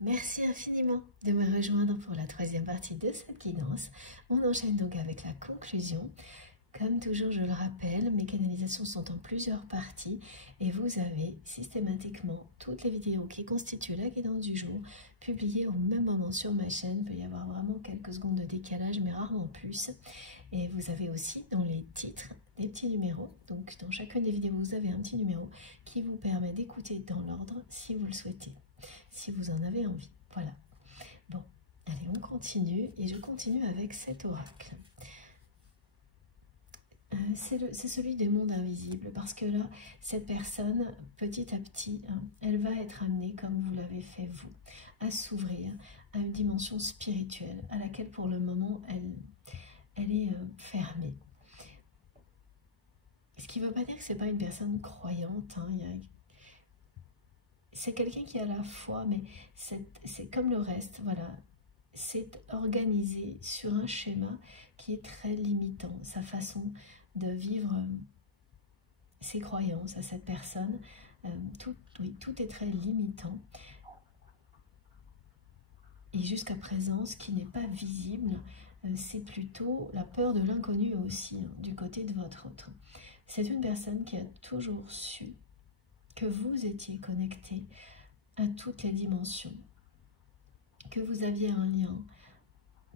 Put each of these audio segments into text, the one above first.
Merci infiniment de me rejoindre pour la troisième partie de cette guidance. On enchaîne donc avec la conclusion. Comme toujours, je le rappelle, mes canalisations sont en plusieurs parties et vous avez systématiquement toutes les vidéos qui constituent la guidance du jour publiées au même moment sur ma chaîne. Il peut y avoir vraiment quelques secondes de décalage, mais rarement plus. Et vous avez aussi dans les titres des petits numéros. Donc dans chacune des vidéos, vous avez un petit numéro qui vous permet d'écouter dans l'ordre si vous le souhaitez, si vous en avez envie. Voilà. Bon, allez, on continue et je continue avec cet oracle. C'est celui des mondes invisibles, parce que là, cette personne, petit à petit, elle va être amenée, comme vous l'avez fait vous, à s'ouvrir à une dimension spirituelle, à laquelle pour le moment, elle est fermée. Ce qui ne veut pas dire que ce n'est pas une personne croyante, hein. C'est quelqu'un qui a la foi, mais c'est comme le reste, voilà. C'est organisé sur un schéma qui est très limitant, sa façon de vivre ses croyances à cette personne. Oui, tout est très limitant. Et jusqu'à présent, ce qui n'est pas visible, c'est plutôt la peur de l'inconnu aussi, hein, du côté de votre autre. C'est une personne qui a toujours su que vous étiez connecté à toutes les dimensions, que vous aviez un lien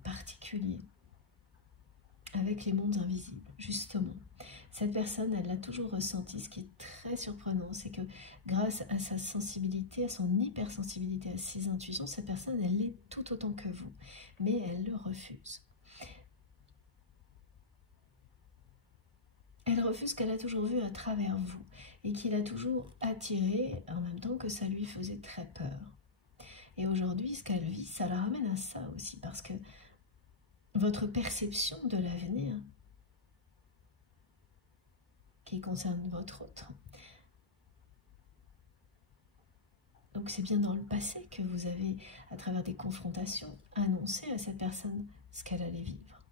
particulier avec les mondes invisibles, justement. Cette personne, elle l'a toujours ressenti. Ce qui est très surprenant, c'est que grâce à sa sensibilité, à son hypersensibilité, à ses intuitions, cette personne, elle l'est tout autant que vous, mais elle le refuse. Elle refuse ce qu'elle a toujours vu à travers vous et qu'il a toujours attiré, en même temps que ça lui faisait très peur. Et aujourd'hui, ce qu'elle vit, ça la ramène à ça aussi, parce que votre perception de l'avenir, qui concerne votre autre, donc c'est bien dans le passé que vous avez, à travers des confrontations, annoncé à cette personne ce qu'elle allait vivre.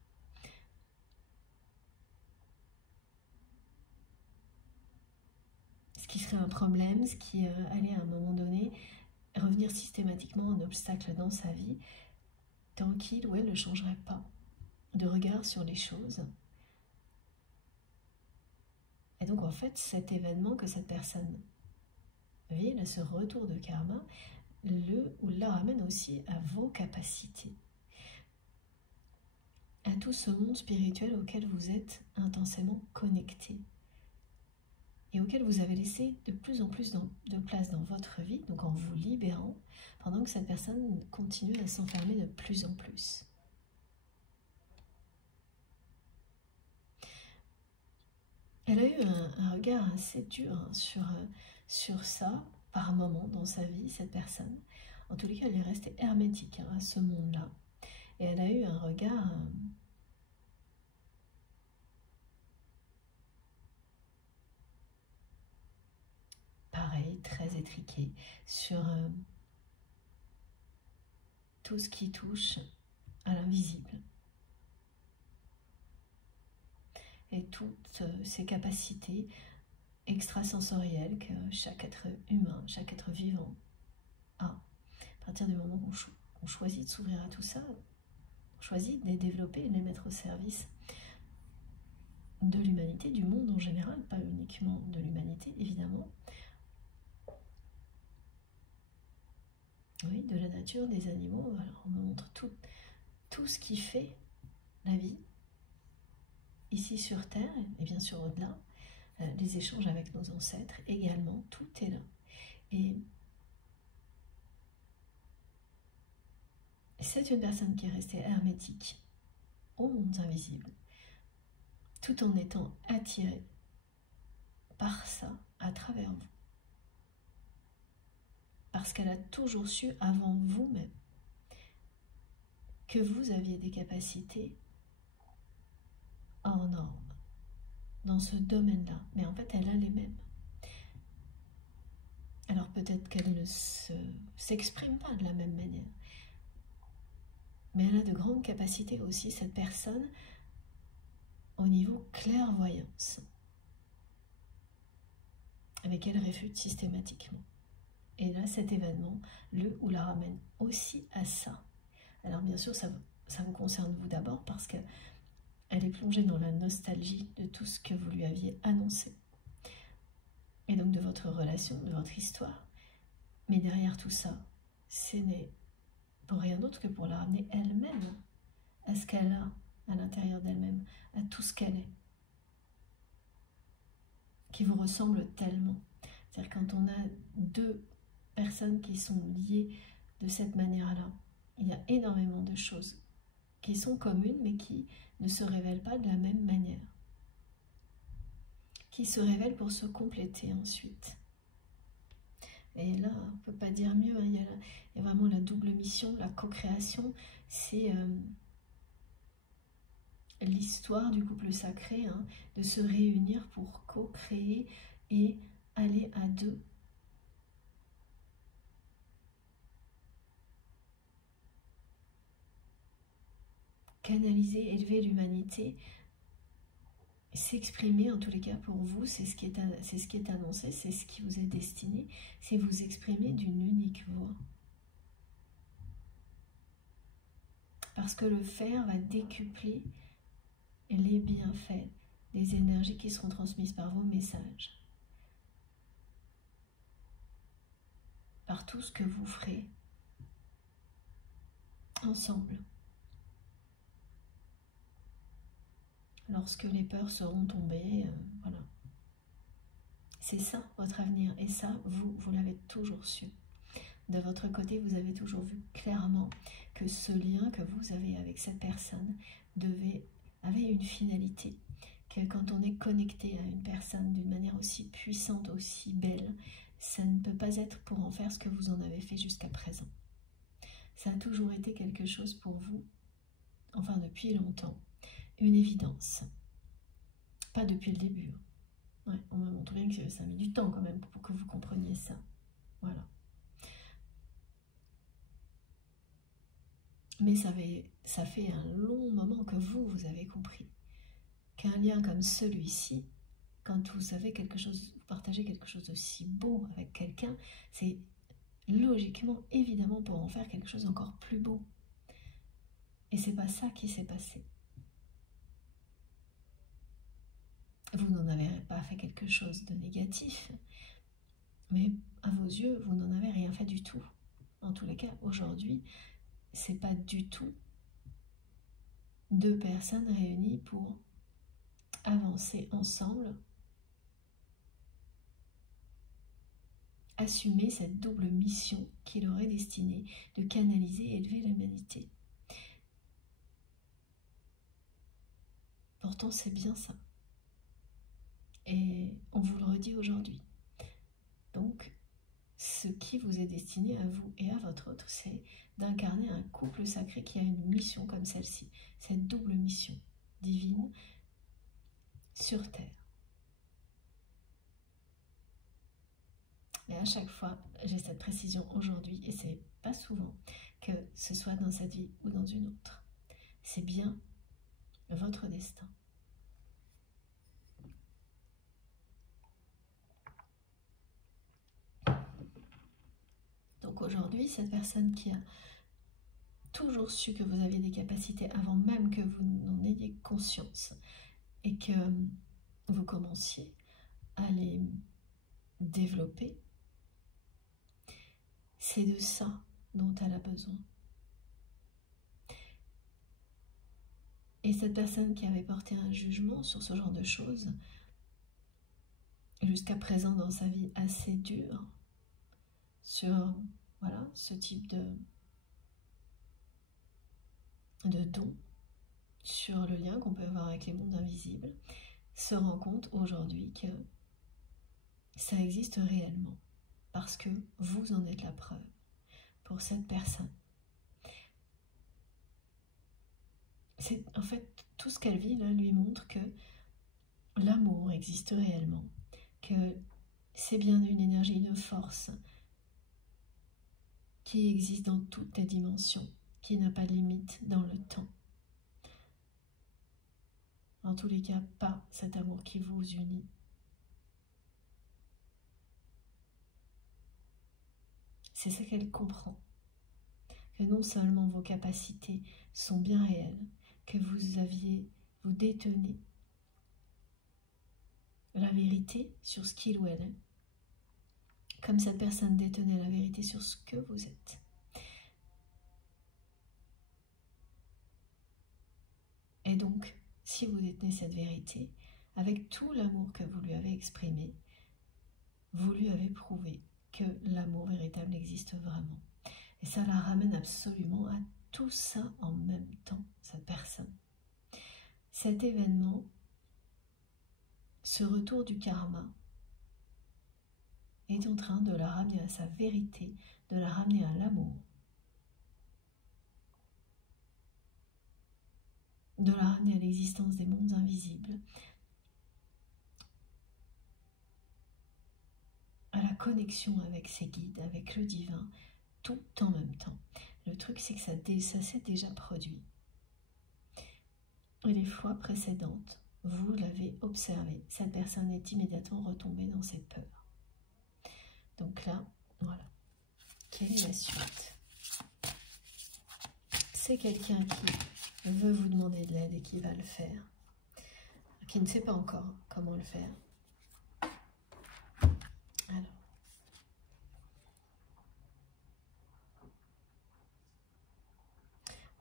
Ce qui serait un problème, ce qui allait à un moment donné revenir systématiquement un obstacle dans sa vie, tant qu'il ou elle ne changerait pas de regard sur les choses. Et donc en fait, cet événement que cette personne vit, là, ce retour de karma, le ou la ramène aussi à vos capacités, à tout ce monde spirituel auquel vous êtes intensément connecté et auquel vous avez laissé de plus en plus de place dans votre vie, donc en vous libérant, pendant que cette personne continue à s'enfermer de plus en plus. Elle a eu un regard assez dur, hein, sur ça, par moment dans sa vie, cette personne. En tous les cas, elle est restée hermétique, hein, à ce monde-là. Et elle a eu un regard pareil, très étriqué, sur tout ce qui touche à l'invisible. Et toutes ces capacités extrasensorielles que chaque être humain, chaque être vivant a. À partir du moment où on choisit de s'ouvrir à tout ça, on choisit de les développer et de les mettre au service de l'humanité, du monde en général, pas uniquement de l'humanité, évidemment. Oui, de la nature, des animaux. Alors on me montre tout ce qui fait la vie, ici sur Terre, et bien sûr au-delà, les échanges avec nos ancêtres également, tout est là. Et c'est une personne qui est restée hermétique aux mondes invisibles, tout en étant attirée par ça à travers vous. Parce qu'elle a toujours su avant vous-même que vous aviez des capacités hors normes dans ce domaine-là, mais en fait elle a les mêmes. Alors peut-être qu'elle ne s'exprime pas de la même manière, mais elle a de grandes capacités aussi, cette personne, au niveau clairvoyance, avec elle réfute systématiquement. Et là, cet événement le ou la ramène aussi à ça. Alors bien sûr, ça vous concerne vous d'abord parce qu'elle est plongée dans la nostalgie de tout ce que vous lui aviez annoncé. Et donc de votre relation, de votre histoire. Mais derrière tout ça, ce n'est pour rien d'autre que pour la ramener elle-même à ce qu'elle a à l'intérieur d'elle-même, à tout ce qu'elle est, qui vous ressemble tellement. C'est-à-dire quand on a deux personnes qui sont liées de cette manière-là, il y a énormément de choses qui sont communes mais qui ne se révèlent pas de la même manière, qui se révèlent pour se compléter ensuite. Et là, on ne peut pas dire mieux, hein, il y a vraiment la double mission, la co-création, c'est l'histoire du couple sacré, hein, de se réunir pour co-créer et aller à deux. Canaliser, élever l'humanité, s'exprimer, en tous les cas pour vous, c'est ce qui est annoncé, c'est ce qui vous est destiné, c'est vous exprimer d'une unique voix. Parce que le faire va décupler les bienfaits des énergies qui seront transmises par vos messages, par tout ce que vous ferez ensemble. Lorsque les peurs seront tombées, voilà. C'est ça votre avenir, et ça, vous l'avez toujours su. De votre côté, vous avez toujours vu clairement que ce lien que vous avez avec cette personne avait une finalité. Que quand on est connecté à une personne d'une manière aussi puissante, aussi belle, ça ne peut pas être pour en faire ce que vous en avez fait jusqu'à présent. Ça a toujours été quelque chose pour vous, enfin depuis longtemps, une évidence. Pas depuis le début. Ouais, on m'a montré que ça a mis du temps quand même pour que vous compreniez ça. Voilà. Mais ça fait un long moment que vous avez compris qu'un lien comme celui-ci, quand vous avez vous partagez quelque chose d'aussi beau avec quelqu'un, c'est logiquement, évidemment, pour en faire quelque chose d'encore plus beau. Et c'est pas ça qui s'est passé. Vous n'en avez pas fait quelque chose de négatif, mais à vos yeux, vous n'en avez rien fait du tout. En tous les cas, aujourd'hui, c'est pas du tout deux personnes réunies pour avancer ensemble, assumer cette double mission qui leur est destinée de canaliser et élever l'humanité. Pourtant, c'est bien ça. Et on vous le redit aujourd'hui. Donc, ce qui vous est destiné à vous et à votre autre, c'est d'incarner un couple sacré qui a une mission comme celle-ci, cette double mission divine sur Terre. Et à chaque fois, j'ai cette précision aujourd'hui, et c'est pas souvent, que ce soit dans cette vie ou dans une autre. C'est bien votre destin. Donc aujourd'hui, cette personne qui a toujours su que vous aviez des capacités avant même que vous n'en ayez conscience et que vous commenciez à les développer, c'est de ça dont elle a besoin. Et cette personne qui avait porté un jugement sur ce genre de choses, jusqu'à présent dans sa vie assez dure, sur voilà, ce type de don, sur le lien qu'on peut avoir avec les mondes invisibles, se rend compte aujourd'hui que ça existe réellement, parce que vous en êtes la preuve pour cette personne. En fait, tout ce qu'elle vit là lui montre que l'amour existe réellement, que c'est bien une énergie, une force qui existe dans toutes les dimensions, qui n'a pas de limite dans le temps. En tous les cas, pas cet amour qui vous unit. c'est ça qu'elle comprend. Que non seulement vos capacités sont bien réelles, que vous détenez la vérité sur ce qu'il ou elle est, comme cette personne détenait la vérité sur ce que vous êtes. Et donc, si vous détenez cette vérité, avec tout l'amour que vous lui avez exprimé, vous lui avez prouvé que l'amour véritable existe vraiment. Et ça la ramène absolument à tout ça en même temps, cette personne. Cet événement, ce retour du karma, est en train de la ramener à sa vérité, de la ramener à l'amour, de la ramener à l'existence des mondes invisibles, à la connexion avec ses guides, avec le divin, tout en même temps. Le truc, c'est que ça s'est déjà produit. Et les fois précédentes, vous l'avez observé, cette personne est immédiatement retombée dans ses peurs. Donc là, voilà. Quelle est la suite? C'est quelqu'un qui veut vous demander de l'aide et qui va le faire, qui ne sait pas encore comment le faire. Alors,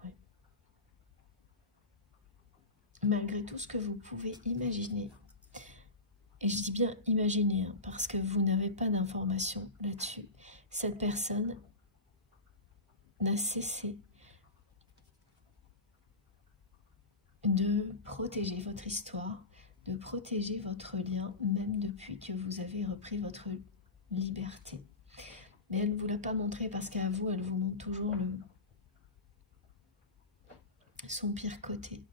oui. Malgré tout ce que vous pouvez imaginer, et je dis bien imaginer, hein, parce que vous n'avez pas d'informations là-dessus, cette personne n'a cessé de protéger votre histoire, de protéger votre lien, même depuis que vous avez repris votre liberté. Mais elle ne vous l'a pas montré parce qu'à vous, elle vous montre toujours son pire côté.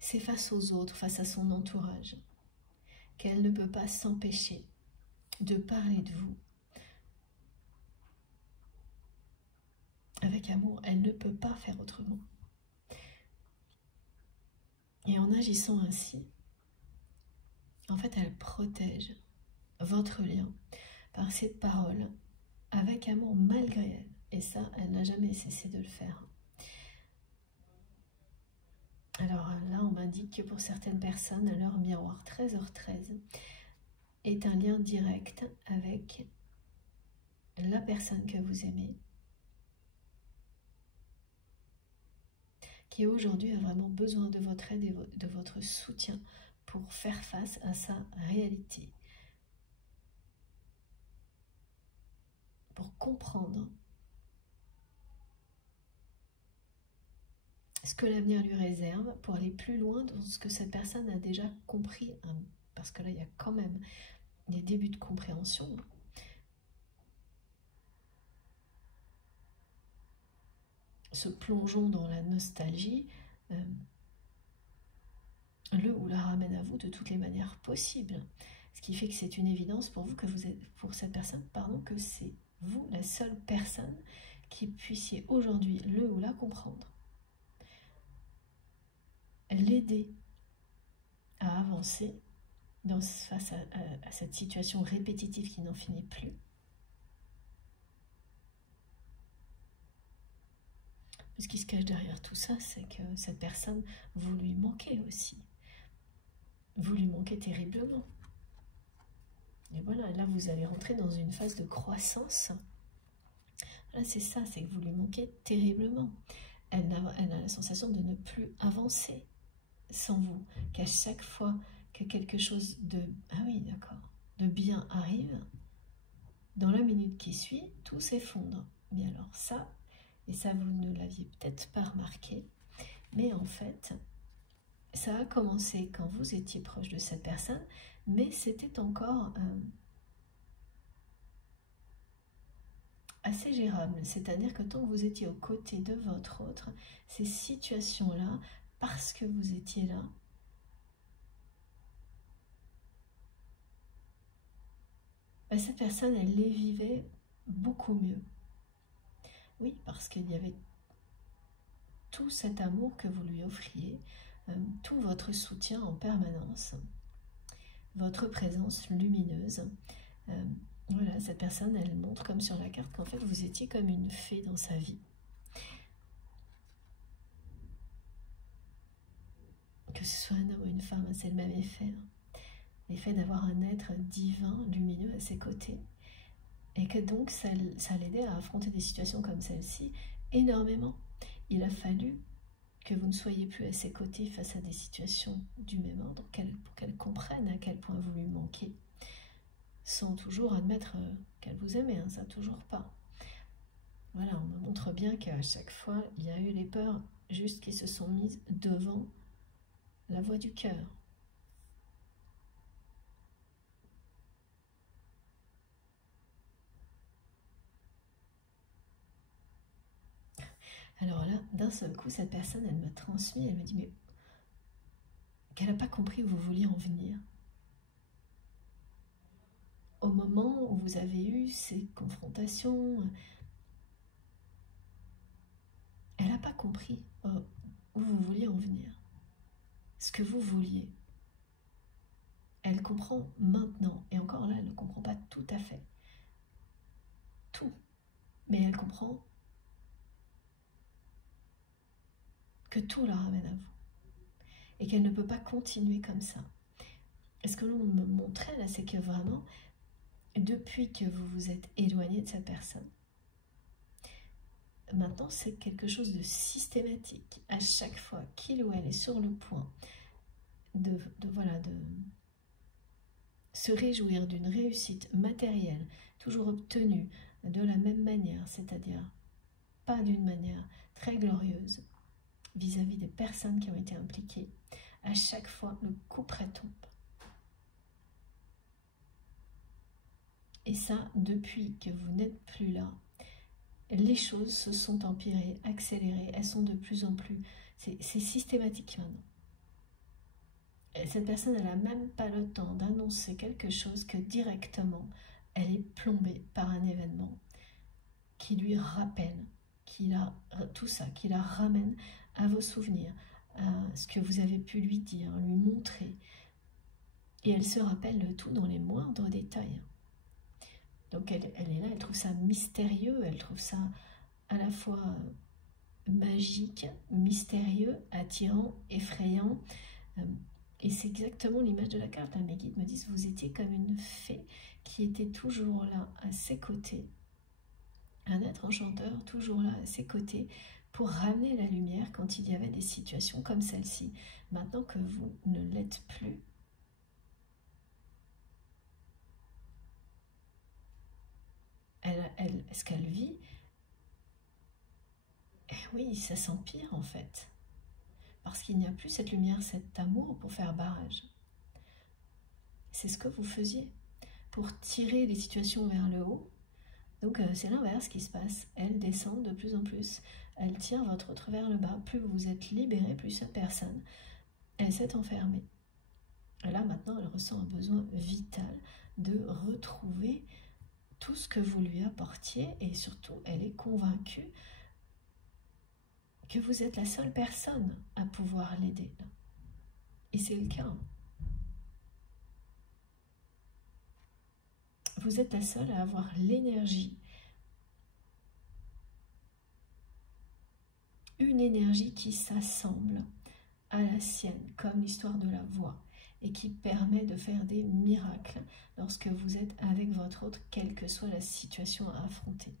C'est face aux autres, face à son entourage, qu'elle ne peut pas s'empêcher de parler de vous. Avec amour, elle ne peut pas faire autrement. Et en agissant ainsi, en fait, elle protège votre lien par ses paroles, avec amour malgré elle. Et ça, elle n'a jamais cessé de le faire. Alors là, on m'indique que pour certaines personnes, leur miroir 13h13 est un lien direct avec la personne que vous aimez, qui aujourd'hui a vraiment besoin de votre aide et de votre soutien pour faire face à sa réalité, pour comprendre ce que l'avenir lui réserve, pour aller plus loin dans ce que cette personne a déjà compris, hein, parce que là, il y a quand même des débuts de compréhension. Se plongeons dans la nostalgie, le ou la ramène à vous de toutes les manières possibles. Ce qui fait que c'est une évidence pour vous, que vous êtes, pour cette personne, pardon, que c'est vous la seule personne qui puissiez aujourd'hui le ou la comprendre. L'aider à avancer face à cette situation répétitive qui n'en finit plus. Ce qui se cache derrière tout ça, c'est que cette personne, vous lui manquez aussi. Vous lui manquez terriblement. Et voilà, là vous allez rentrer dans une phase de croissance. Là c'est ça, c'est que vous lui manquez terriblement. Elle a la sensation de ne plus avancer sans vous, qu'à chaque fois que quelque chose de, ah oui d'accord, de bien arrive, dans la minute qui suit, tout s'effondre. Mais alors ça, et ça vous ne l'aviez peut-être pas remarqué, mais en fait, ça a commencé quand vous étiez proche de cette personne, mais c'était encore assez gérable. C'est-à-dire que tant que vous étiez aux côtés de votre autre, ces situations-là, parce que vous étiez là, ben, cette personne, elle les vivait beaucoup mieux. Oui, parce qu'il y avait tout cet amour que vous lui offriez, tout votre soutien en permanence, votre présence lumineuse, Voilà, cette personne, elle montre comme sur la carte qu'en fait, vous étiez comme une fée dans sa vie. Que ce soit un homme ou une femme, c'est le même effet. L'effet d'avoir un être divin, lumineux à ses côtés. Et que donc, ça l'aidait à affronter des situations comme celle-ci énormément. Il a fallu que vous ne soyez plus à ses côtés face à des situations du même ordre, pour qu'elle comprenne à quel point vous lui manquez, sans toujours admettre qu'elle vous aimait, hein, ça toujours pas. Voilà, on me montre bien qu'à chaque fois, il y a eu les peurs juste qui se sont mises devant la voix du cœur. Alors là, d'un seul coup, cette personne, elle m'a transmis, elle me dit, mais qu'elle n'a pas compris où vous vouliez en venir. Au moment où vous avez eu ces confrontations, elle n'a pas compris où vous vouliez en venir, ce que vous vouliez. Elle comprend maintenant, et encore là, elle ne comprend pas tout à fait. Tout. Mais elle comprend que tout la ramène à vous. Et qu'elle ne peut pas continuer comme ça. Et ce que l'on me montrait là, c'est que vraiment, depuis que vous vous êtes éloigné de cette personne, maintenant c'est quelque chose de systématique. À chaque fois qu'il ou elle est sur le point de se réjouir d'une réussite matérielle, toujours obtenue de la même manière, c'est-à-dire pas d'une manière très glorieuse vis-à-vis des personnes qui ont été impliquées, à chaque fois le couperet tombe. Et ça, depuis que vous n'êtes plus là, les choses se sont empirées, accélérées, elles sont de plus en plus... C'est systématique maintenant. Et cette personne, elle n'a même pas le temps d'annoncer quelque chose que directement, elle est plombée par un événement qui lui rappelle, tout ça, qui la ramène à vos souvenirs, à ce que vous avez pu lui dire, lui montrer. Et elle se rappelle le tout dans les moindres détails. Donc elle est là, elle trouve ça mystérieux, elle trouve ça à la fois magique, mystérieux, attirant, effrayant. Et c'est exactement l'image de la carte. Mes guides me disent, vous étiez comme une fée qui était toujours là à ses côtés. Un être enchanteur toujours là à ses côtés pour ramener la lumière quand il y avait des situations comme celle-ci. Maintenant que vous ne l'êtes plus, ce qu'elle vit, oui, ça s'empire en fait. Parce qu'il n'y a plus cette lumière, cet amour pour faire barrage. C'est ce que vous faisiez pour tirer les situations vers le haut. Donc c'est l'inverse qui se passe. Elle descend de plus en plus. Elle tire votre autre vers le bas. Plus vous vous êtes libéré, plus cette personne, elle s'est enfermée. Et là, maintenant, elle ressent un besoin vital de retrouver tout ce que vous lui apportiez. Et surtout, elle est convaincue que vous êtes la seule personne à pouvoir l'aider. Et c'est le cas. Vous êtes la seule à avoir l'énergie, une énergie qui s'assemble à la sienne, comme l'histoire de la voix, et qui permet de faire des miracles lorsque vous êtes avec votre autre, quelle que soit la situation à affronter.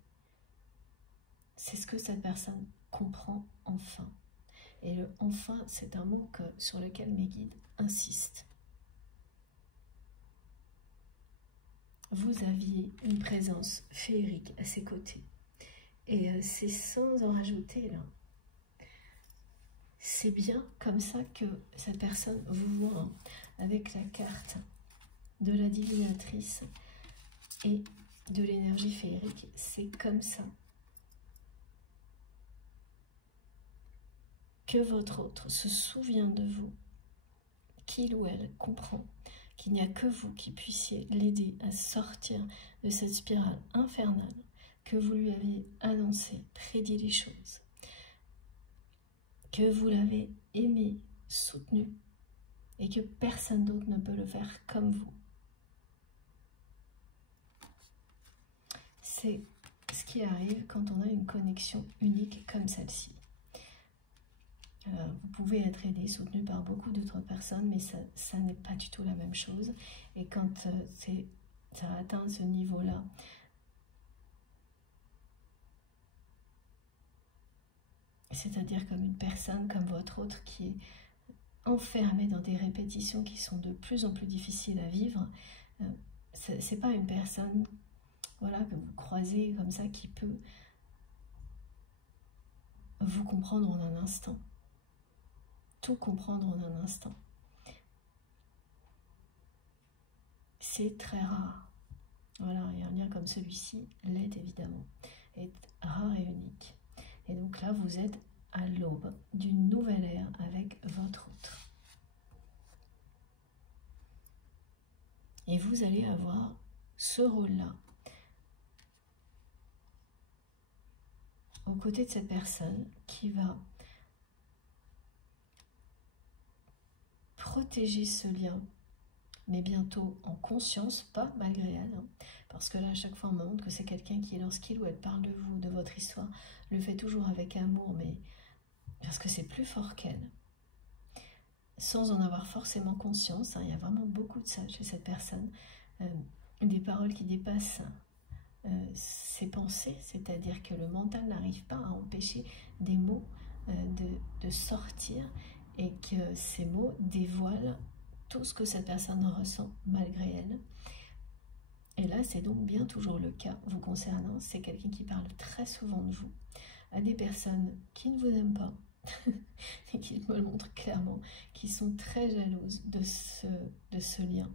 C'est ce que cette personne comprend enfin. Et le « enfin », c'est un mot sur lequel mes guides insistent. Vous aviez une présence féerique à ses côtés. Et c'est sans en rajouter là. C'est bien comme ça que cette personne vous voit, hein, avec la carte de la divinatrice et de l'énergie féerique. C'est comme ça que votre autre se souvient de vous, qu'il ou elle comprend qu'il n'y a que vous qui puissiez l'aider à sortir de cette spirale infernale, que vous lui aviez annoncé, prédit les choses, que vous l'avez aimé, soutenu, et que personne d'autre ne peut le faire comme vous. c'est ce qui arrive quand on a une connexion unique comme celle-ci. Vous pouvez être aidé, soutenu par beaucoup d'autres personnes, mais ça n'est pas du tout la même chose. Et quand ça atteint ce niveau-là, c'est-à-dire comme une personne comme votre autre qui est enfermée dans des répétitions qui sont de plus en plus difficiles à vivre, c'est pas une personne, voilà, que vous croisez comme ça qui peut vous comprendre en un instant. Tout comprendre en un instant. C'est très rare. Voilà, et un lien comme celui-ci l'est évidemment, est rare et unique. Et donc là, vous êtes à l'aube d'une nouvelle ère avec votre autre. Et vous allez avoir ce rôle-là aux côtés de cette personne qui va protéger ce lien, mais bientôt en conscience, pas malgré elle, hein, parce que là, à chaque fois, on me montre que c'est quelqu'un qui, lorsqu'il ou elle parle de vous, de votre histoire, le fait toujours avec amour, mais parce que c'est plus fort qu'elle, sans en avoir forcément conscience, hein. Il y a vraiment beaucoup de ça chez cette personne, des paroles qui dépassent ses pensées, c'est-à-dire que le mental n'arrive pas à empêcher des mots de sortir, et que ces mots dévoilent tout ce que cette personne ressent malgré elle. Et là, c'est donc bien toujours le cas vous concernant. C'est quelqu'un qui parle très souvent de vous à des personnes qui ne vous aiment pas et qui me le montrent clairement, qui sont très jalouses de ce lien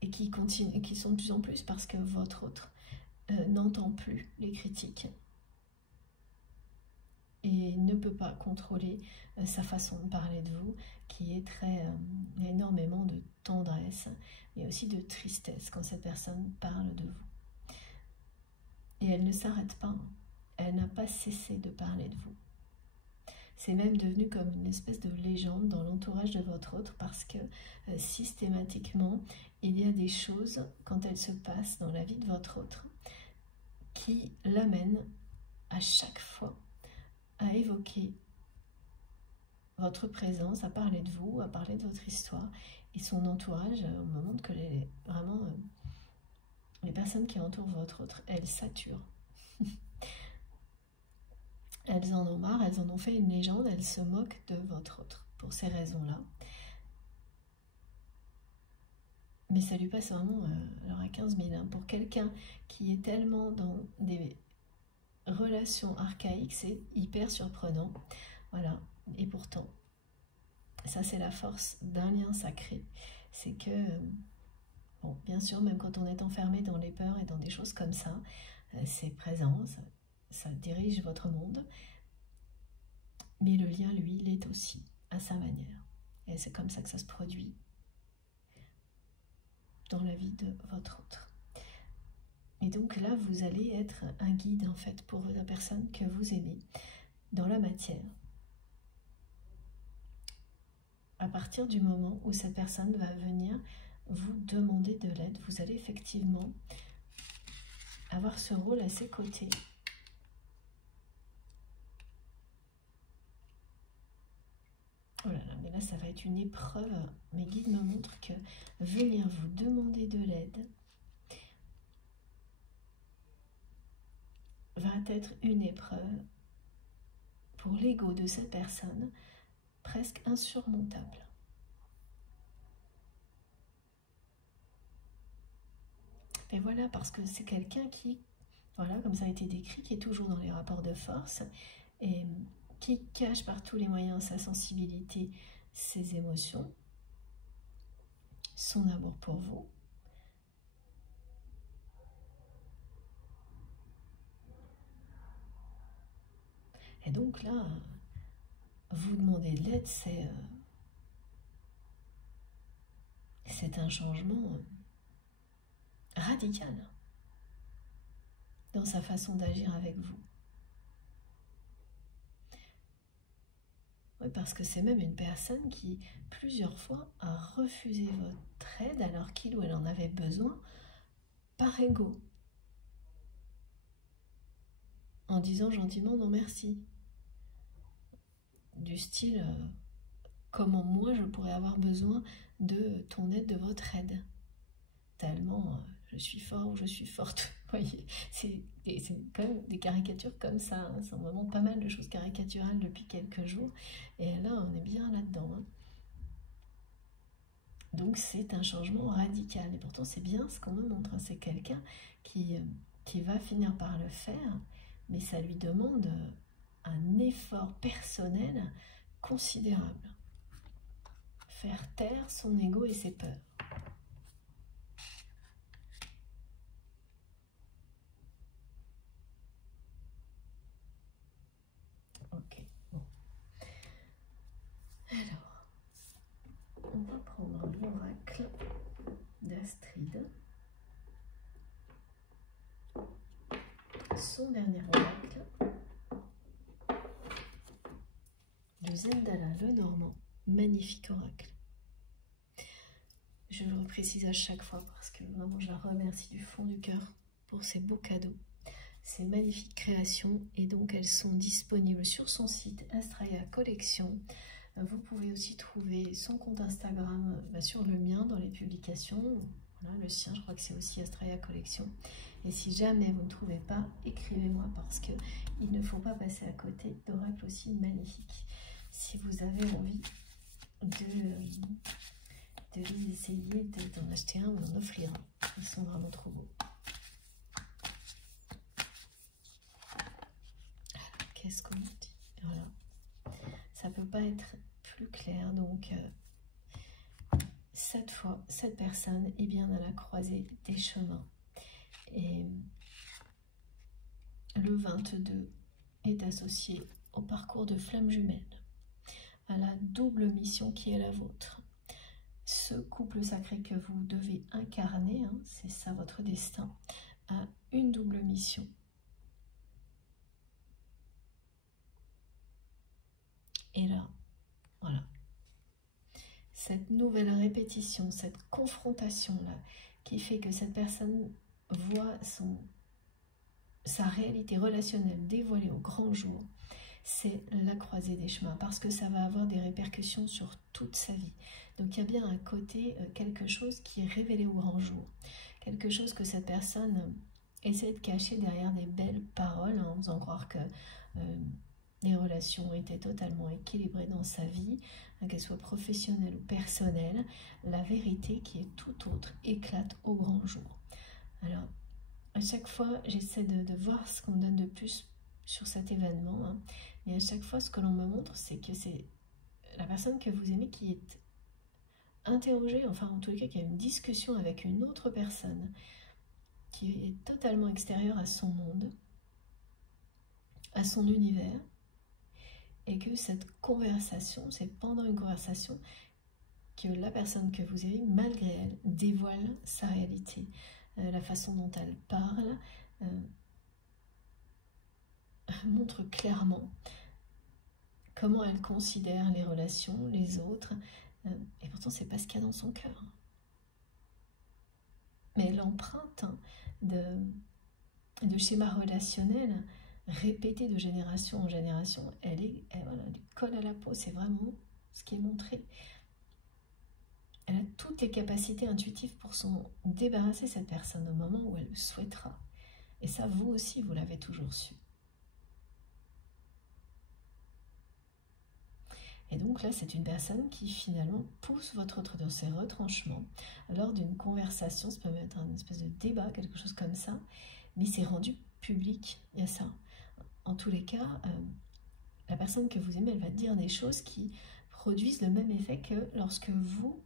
et qui sont de plus en plus parce que votre autre n'entend plus les critiques et ne peut pas contrôler sa façon de parler de vous, qui est il y a énormément de tendresse, mais aussi de tristesse quand cette personne parle de vous. Et elle ne s'arrête pas, hein. Elle n'a pas cessé de parler de vous. C'est même devenu comme une espèce de légende dans l'entourage de votre autre, parce que systématiquement, il y a des choses, quand elles se passent dans la vie de votre autre, qui l'amènent à chaque fois à évoquer votre présence, à parler de vous, à parler de votre histoire. Et son entourage, on me montre que vraiment, les personnes qui entourent votre autre, elles saturent. Elles en ont marre, elles en ont fait une légende, elles se moquent de votre autre pour ces raisons-là. Mais ça lui passe vraiment alors à 15 000. Hein. Pour quelqu'un qui est tellement dans des relations archaïques, c'est hyper surprenant. Voilà. Et pourtant, ça c'est la force d'un lien sacré. C'est que, bon, bien sûr, même quand on est enfermé dans les peurs et dans des choses comme ça, c'est présent, ça dirige votre monde. Mais le lien, lui, il est aussi à sa manière. Et c'est comme ça que ça se produit dans la vie de votre autre. Et donc là, vous allez être un guide, en fait, pour la personne que vous aimez dans la matière. À partir du moment où cette personne va venir vous demander de l'aide, vous allez effectivement avoir ce rôle à ses côtés. Oh là là, mais là, ça va être une épreuve. Mes guides me montrent que venir vous demander de l'aide va être une épreuve pour l'ego de cette personne presque insurmontable. Et voilà, parce que c'est quelqu'un qui, voilà, comme ça a été décrit, qui est toujours dans les rapports de force et qui cache par tous les moyens sa sensibilité, ses émotions, son amour pour vous. Et donc là, vous demander de l'aide, c'est un changement radical dans sa façon d'agir avec vous. Oui, parce que c'est même une personne qui, plusieurs fois, a refusé votre aide alors qu'il ou elle en avait besoin par ego. en disant gentiment non merci. Du style, comment moi je pourrais avoir besoin de ton aide, de votre aide. Tellement je suis fort ou je suis forte. Vous voyez, c'est quand même des caricatures comme ça. Hein. C'est vraiment pas mal de choses caricaturales depuis quelques jours. Et là, on est bien là-dedans. Hein. Donc c'est un changement radical. Et pourtant, c'est bien ce qu'on me montre. Hein. C'est quelqu'un qui va finir par le faire, mais ça lui demande un effort personnel considérable. Faire taire son ego et ses peurs. Ok, bon. Alors, on va prendre l'oracle d'Astrid. Son dernier oracle. De Zendala le Normand. Magnifique oracle. Je le précise à chaque fois parce que vraiment je la remercie du fond du cœur pour ces beaux cadeaux. Ces magnifiques créations, et donc elles sont disponibles sur son site Astraya Collection. Vous pouvez aussi trouver son compte Instagram sur le mien dans les publications. Voilà, le sien, je crois que c'est aussi Astraya Collection. Et si jamais vous ne trouvez pas, écrivez-moi parce qu'il ne faut pas passer à côté d'oracles aussi magnifiques. Si vous avez envie de les essayer, d'en acheter un ou d'en offrir un. Ils sont vraiment trop beaux. Qu'est-ce qu'on dit? Voilà. Ça peut pas être plus clair. Donc, cette fois, cette personne est bien à la croisée des chemins. Et le 22 est associé au parcours de flamme jumelle, à la double mission qui est la vôtre. Ce couple sacré que vous devez incarner, hein, c'est ça votre destin, a une double mission. Et là, voilà, cette nouvelle répétition, cette confrontation-là, qui fait que cette personne voit sa réalité relationnelle dévoilée au grand jour, c'est la croisée des chemins, parce que ça va avoir des répercussions sur toute sa vie. Donc il y a bien un côté, quelque chose qui est révélé au grand jour, quelque chose que cette personne essaie de cacher derrière des belles paroles, hein, en faisant croire que les relations étaient totalement équilibrées dans sa vie, hein, qu'elles soient professionnelles ou personnelles. La vérité, qui est tout autre, éclate au grand jour. Alors, à chaque fois, j'essaie de voir ce qu'on me donne de plus sur cet événement, hein, mais à chaque fois, ce que l'on me montre, c'est que c'est la personne que vous aimez qui est interrogée, enfin en tous les cas, qui a une discussion avec une autre personne qui est totalement extérieure à son monde, à son univers, et que cette conversation, c'est pendant une conversation que la personne que vous aimez, malgré elle, dévoile sa réalité, la façon dont elle parle, montre clairement comment elle considère les relations, les autres, et pourtant c'est pas ce qu'il y a dans son cœur. Mais l'empreinte, hein, de schémas relationnels répétés de génération en génération, voilà, elle colle à la peau, c'est vraiment ce qui est montré. Elle a toutes les capacités intuitives pour s'en débarrasser, cette personne, au moment où elle le souhaitera. Et ça, vous aussi, vous l'avez toujours su. Et donc là, c'est une personne qui finalement pousse votre autre dans ses retranchements lors d'une conversation. Ça peut être une espèce de débat, quelque chose comme ça, mais c'est rendu public, il y a ça. En tous les cas, la personne que vous aimez, elle va dire des choses qui produisent le même effet que lorsque vous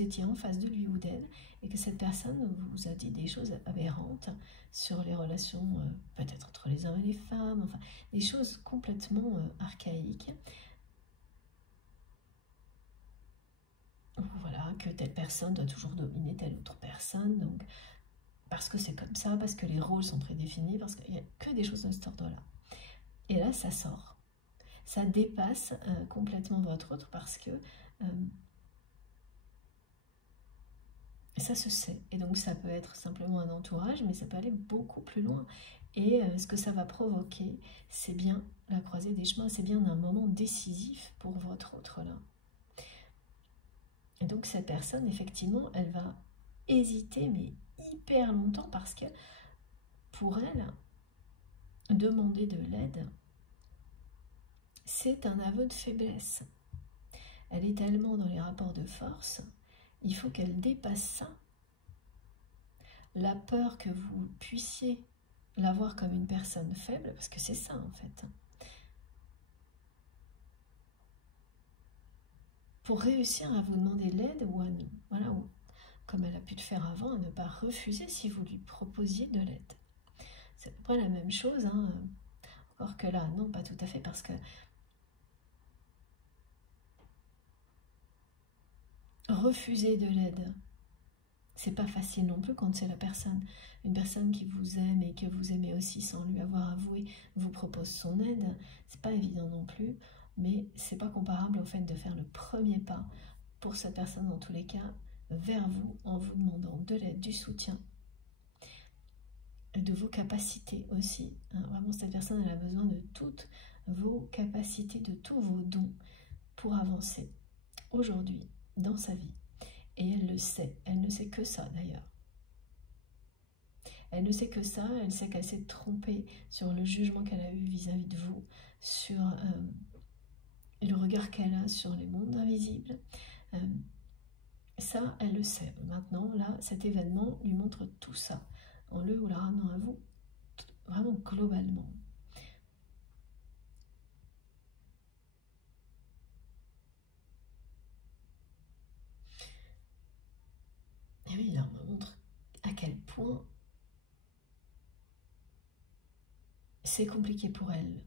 étiez en face de lui ou d'elle, et que cette personne vous a dit des choses aberrantes sur les relations, peut-être entre les hommes et les femmes, enfin, des choses complètement archaïques. Voilà, que telle personne doit toujours dominer telle autre personne, donc parce que c'est comme ça, parce que les rôles sont prédéfinis, parce qu'il n'y a que des choses de cet ordre-là. Et là, ça sort. Ça dépasse complètement votre autre parce que ça se sait. Et donc, ça peut être simplement un entourage, mais ça peut aller beaucoup plus loin. Et ce que ça va provoquer, c'est bien la croisée des chemins, c'est bien un moment décisif pour votre autre là. Et donc cette personne, effectivement, elle va hésiter, mais hyper longtemps, parce que pour elle, demander de l'aide, c'est un aveu de faiblesse. Elle est tellement dans les rapports de force, il faut qu'elle dépasse ça. La peur que vous puissiez la voir comme une personne faible, parce que c'est ça en fait. Pour réussir à vous demander de l'aide, ou à nous, voilà, ou, comme elle a pu le faire avant, à ne pas refuser si vous lui proposiez de l'aide. C'est à peu près la même chose, hein. Encore que là, non, pas tout à fait, parce que refuser de l'aide, c'est pas facile non plus quand c'est une personne qui vous aime et que vous aimez aussi sans lui avoir avoué, vous propose son aide. C'est pas évident non plus, mais c'est pas comparable au fait de faire le premier pas pour cette personne dans tous les cas vers vous en vous demandant de l'aide, du soutien, de vos capacités aussi. Hein, vraiment, cette personne elle a besoin de toutes vos capacités, de tous vos dons pour avancer aujourd'hui dans sa vie. Et elle le sait, elle ne sait que ça d'ailleurs. Elle ne sait que ça, elle sait qu'elle s'est trompée sur le jugement qu'elle a eu vis-à-vis de vous, sur le regard qu'elle a sur les mondes invisibles. Ça, elle le sait. Maintenant, là, cet événement lui montre tout ça, en le ou la ramenant à vous, vraiment globalement. Et oui, là, on me montre à quel point c'est compliqué pour elle.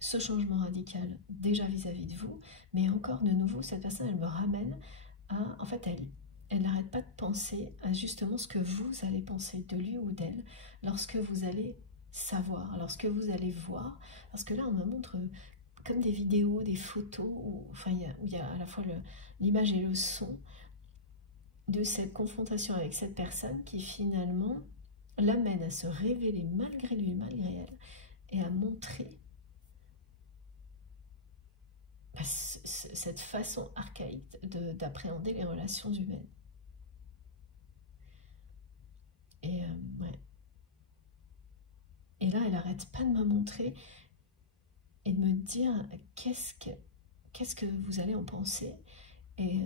Ce changement radical, déjà vis-à-vis de vous, mais encore de nouveau, cette personne, elle me ramène à... En fait, elle n'arrête pas de penser à justement ce que vous allez penser de lui ou d'elle lorsque vous allez savoir, lorsque vous allez voir. Parce que là, on me montre comme des vidéos, des photos, où il y a à la fois l'image et le son de cette confrontation avec cette personne qui finalement l'amène à se révéler malgré lui, malgré elle, et à montrer cette façon archaïque d'appréhender les relations humaines. Et ouais. Et là, elle n'arrête pas de me montrer et de me dire qu'est-ce que vous allez en penser. Et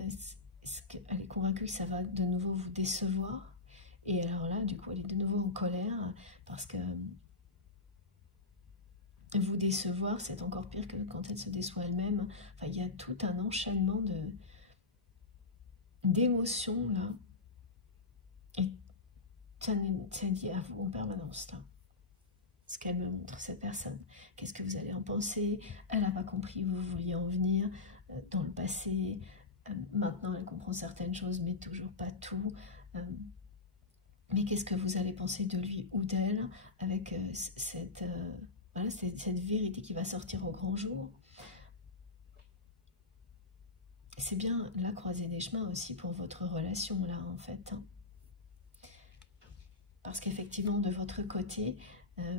elle est convaincue que ça va de nouveau vous décevoir. Et alors là, du coup, elle est de nouveau en colère parce que vous décevoir, c'est encore pire que quand elle se déçoit elle-même. Enfin, il y a tout un enchaînement d'émotions là. Et ça dit à vous en permanence là. Ce qu'elle me montre, cette personne. Qu'est-ce que vous allez en penser? Elle n'a pas compris où vous vouliez en venir dans le passé. Maintenant, elle comprend certaines choses, mais toujours pas tout. Mais qu'est-ce que vous allez penser de lui ou d'elle avec voilà, cette vérité qui va sortir au grand jour? C'est bien la croisée des chemins aussi pour votre relation là, en fait. Parce qu'effectivement, de votre côté,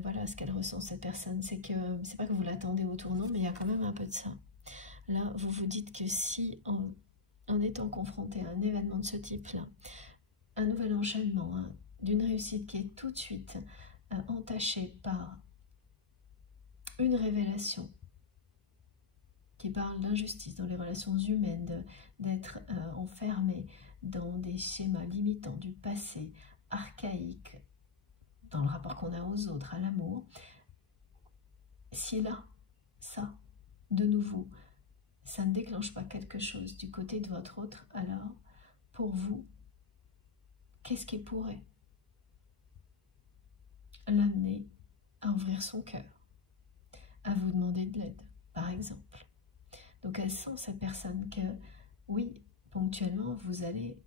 voilà ce qu'elle ressent, cette personne, c'est pas que vous l'attendez au tournant, mais il y a quand même un peu de ça. Là, vous vous dites que si, en étant confronté à un événement de ce type-là, un nouvel enchaînement, hein, d'une réussite qui est tout de suite entachée par une révélation qui parle d'injustice dans les relations humaines, d'être enfermé dans des schémas limitants du passé, archaïque, dans le rapport qu'on a aux autres, à l'amour, si là, ça, de nouveau, ça ne déclenche pas quelque chose du côté de votre autre, alors, pour vous, qu'est-ce qui pourrait l'amener à ouvrir son cœur, à vous demander de l'aide, par exemple? Donc elle sent, cette personne, que oui, ponctuellement, vous allez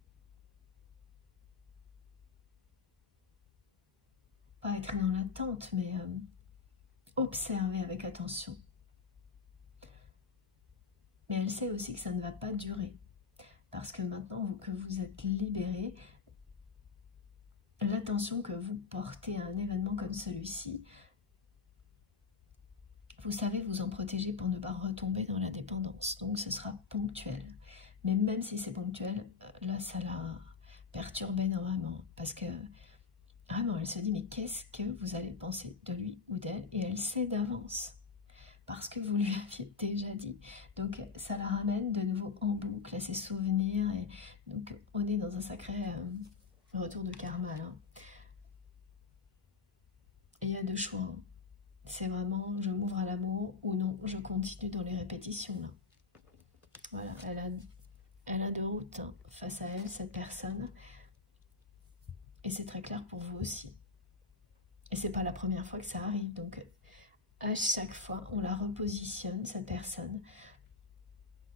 pas être dans l'attente, mais observer avec attention. Mais elle sait aussi que ça ne va pas durer. Parce que maintenant que vous êtes libéré, l'attention que vous portez à un événement comme celui-ci, vous savez vous en protéger pour ne pas retomber dans la dépendance. Donc ce sera ponctuel. Mais même si c'est ponctuel, là ça l'a perturbée énormément. Parce que vraiment elle se dit mais qu'est-ce que vous allez penser de lui ou d'elle? Et elle sait d'avance. Parce que vous lui aviez déjà dit. Donc ça la ramène de nouveau en boucle à ses souvenirs. Et donc on est dans un sacré retour de karma là. Et il y a deux choix. C'est vraiment je m'ouvre à l'amour ou non, je continue dans les répétitions là. Voilà, elle a deux routes hein, face à elle, cette personne. Et c'est très clair pour vous aussi. Et c'est pas la première fois que ça arrive. Donc à chaque fois, on la repositionne, cette personne,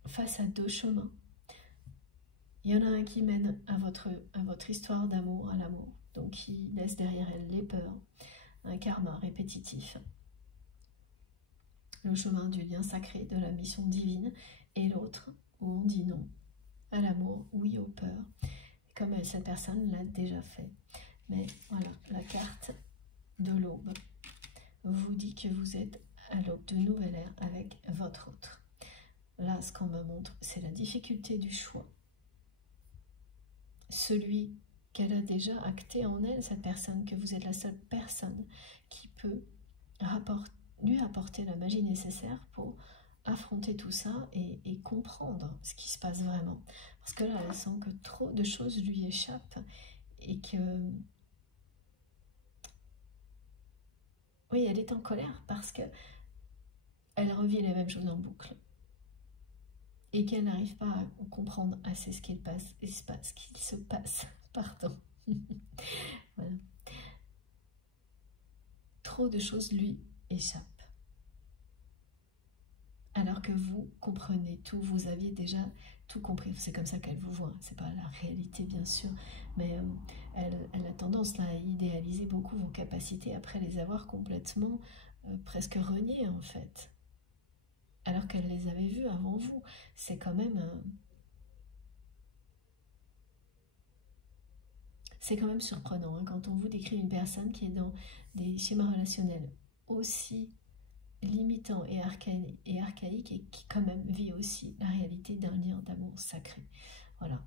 face à deux chemins. Il y en a un qui mène à votre histoire d'amour, à l'amour. Donc qui laisse derrière elle les peurs, un karma répétitif. Le chemin du lien sacré, de la mission divine, et l'autre où on dit non à l'amour, oui aux peurs, comme cette personne l'a déjà fait. Mais voilà, la carte de l'aube vous dit que vous êtes à l'aube de nouvelle ère avec votre autre. Là, ce qu'on me montre, c'est la difficulté du choix. Celui qu'elle a déjà acté en elle, cette personne, que vous êtes la seule personne qui peut lui apporter la magie nécessaire pour affronter tout ça et comprendre ce qui se passe vraiment. Parce que là, elle sent que trop de choses lui échappent et que... Oui, elle est en colère parce que elle revit les mêmes choses en boucle. Et qu'elle n'arrive pas à comprendre assez ce qu'il se passe. Pardon. Voilà. Trop de choses lui échappent. Alors que vous comprenez tout, vous aviez déjà tout compris. C'est comme ça qu'elle vous voit. C'est pas la réalité, bien sûr, mais elle a tendance là, à idéaliser beaucoup vos capacités après les avoir complètement presque reniées en fait. Alors qu'elle les avait vues avant vous. C'est quand même... c'est quand même surprenant hein, quand on vous décrit une personne qui est dans des schémas relationnels aussi limitant et archaïque et qui quand même vit aussi la réalité d'un lien d'amour sacré. Voilà.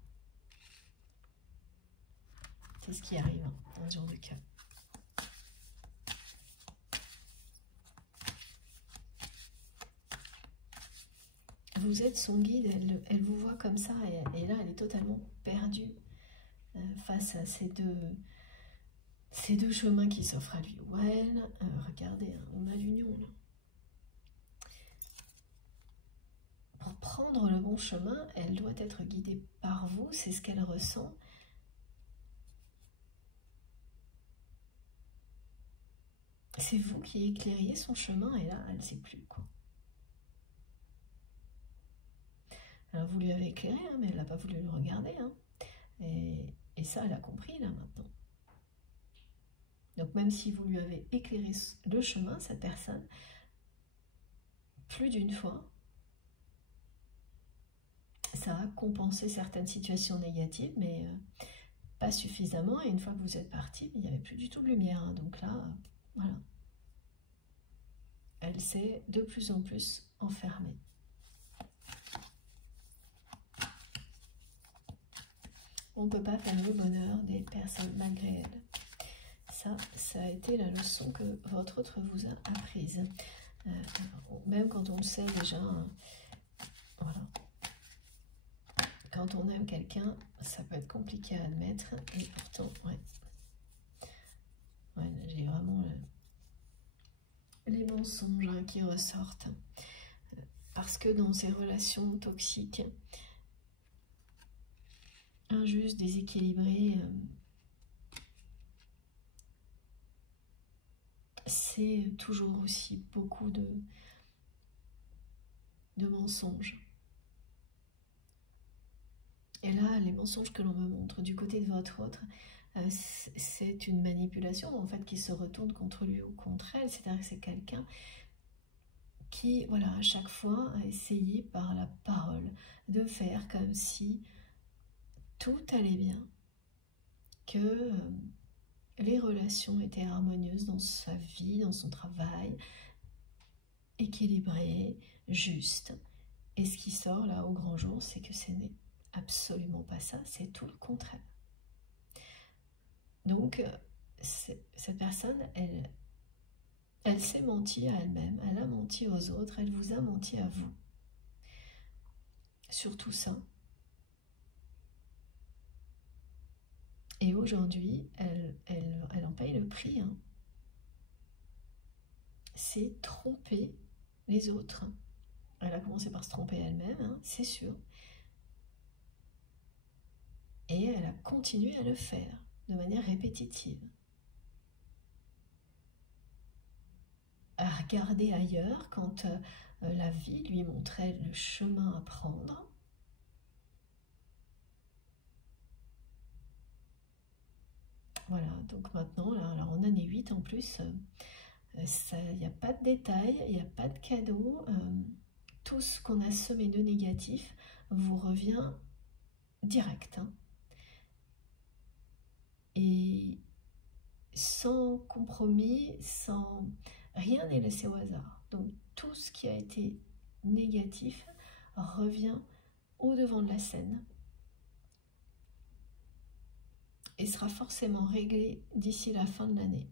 C'est ce qui arrive hein, dans ce genre de cas. Vous êtes son guide, elle vous voit comme ça et là elle est totalement perdue face à ces deux chemins qui s'offrent à lui ou à elle. Regardez, hein, on a l'union là. Pour prendre le bon chemin, elle doit être guidée par vous, c'est ce qu'elle ressent. C'est vous qui éclairiez son chemin et là, elle ne sait plus quoi. Alors vous lui avez éclairé, hein, mais elle n'a pas voulu le regarder. Hein. Et ça, elle a compris là maintenant. Donc même si vous lui avez éclairé le chemin, cette personne, plus d'une fois, ça a compensé certaines situations négatives, mais pas suffisamment. Et une fois que vous êtes parti, il n'y avait plus du tout de lumière. Hein. Donc là, voilà. Elle s'est de plus en plus enfermée. On ne peut pas faire le bonheur des personnes malgré elles. Ça a été la leçon que votre autre vous a apprise. Même quand on le sait déjà, hein, voilà. Quand on aime quelqu'un, ça peut être compliqué à admettre. Et pourtant, ouais. Ouais, j'ai vraiment les mensonges hein, qui ressortent. Parce que dans ces relations toxiques, injustes, déséquilibrées, c'est toujours aussi beaucoup de mensonges. Et là, les mensonges que l'on me montre du côté de votre autre, c'est une manipulation en fait qui se retourne contre lui ou contre elle. C'est-à-dire que c'est quelqu'un qui, voilà, à chaque fois a essayé par la parole de faire comme si tout allait bien, que les relations étaient harmonieuses dans sa vie, dans son travail, équilibrées, justes. Et ce qui sort là au grand jour, c'est que ce n'est absolument pas ça, c'est tout le contraire. Donc, cette personne, elle s'est menti à elle-même, elle a menti aux autres, elle vous a menti à vous. Sur tout ça. Et aujourd'hui, elle en paye le prix. Hein. C'est tromper les autres. Elle a commencé par se tromper elle-même, hein, c'est sûr. Et elle a continué à le faire de manière répétitive. À regarder ailleurs quand la vie lui montrait le chemin à prendre. Voilà, donc maintenant, là, alors en année 8 en plus, il n'y a pas de détails, il n'y a pas de cadeau. Tout ce qu'on a semé de négatif vous revient direct. Hein. Et sans compromis, sans rien n'est laissé au hasard. Donc tout ce qui a été négatif revient au devant de la scène et sera forcément réglé d'ici la fin de l'année.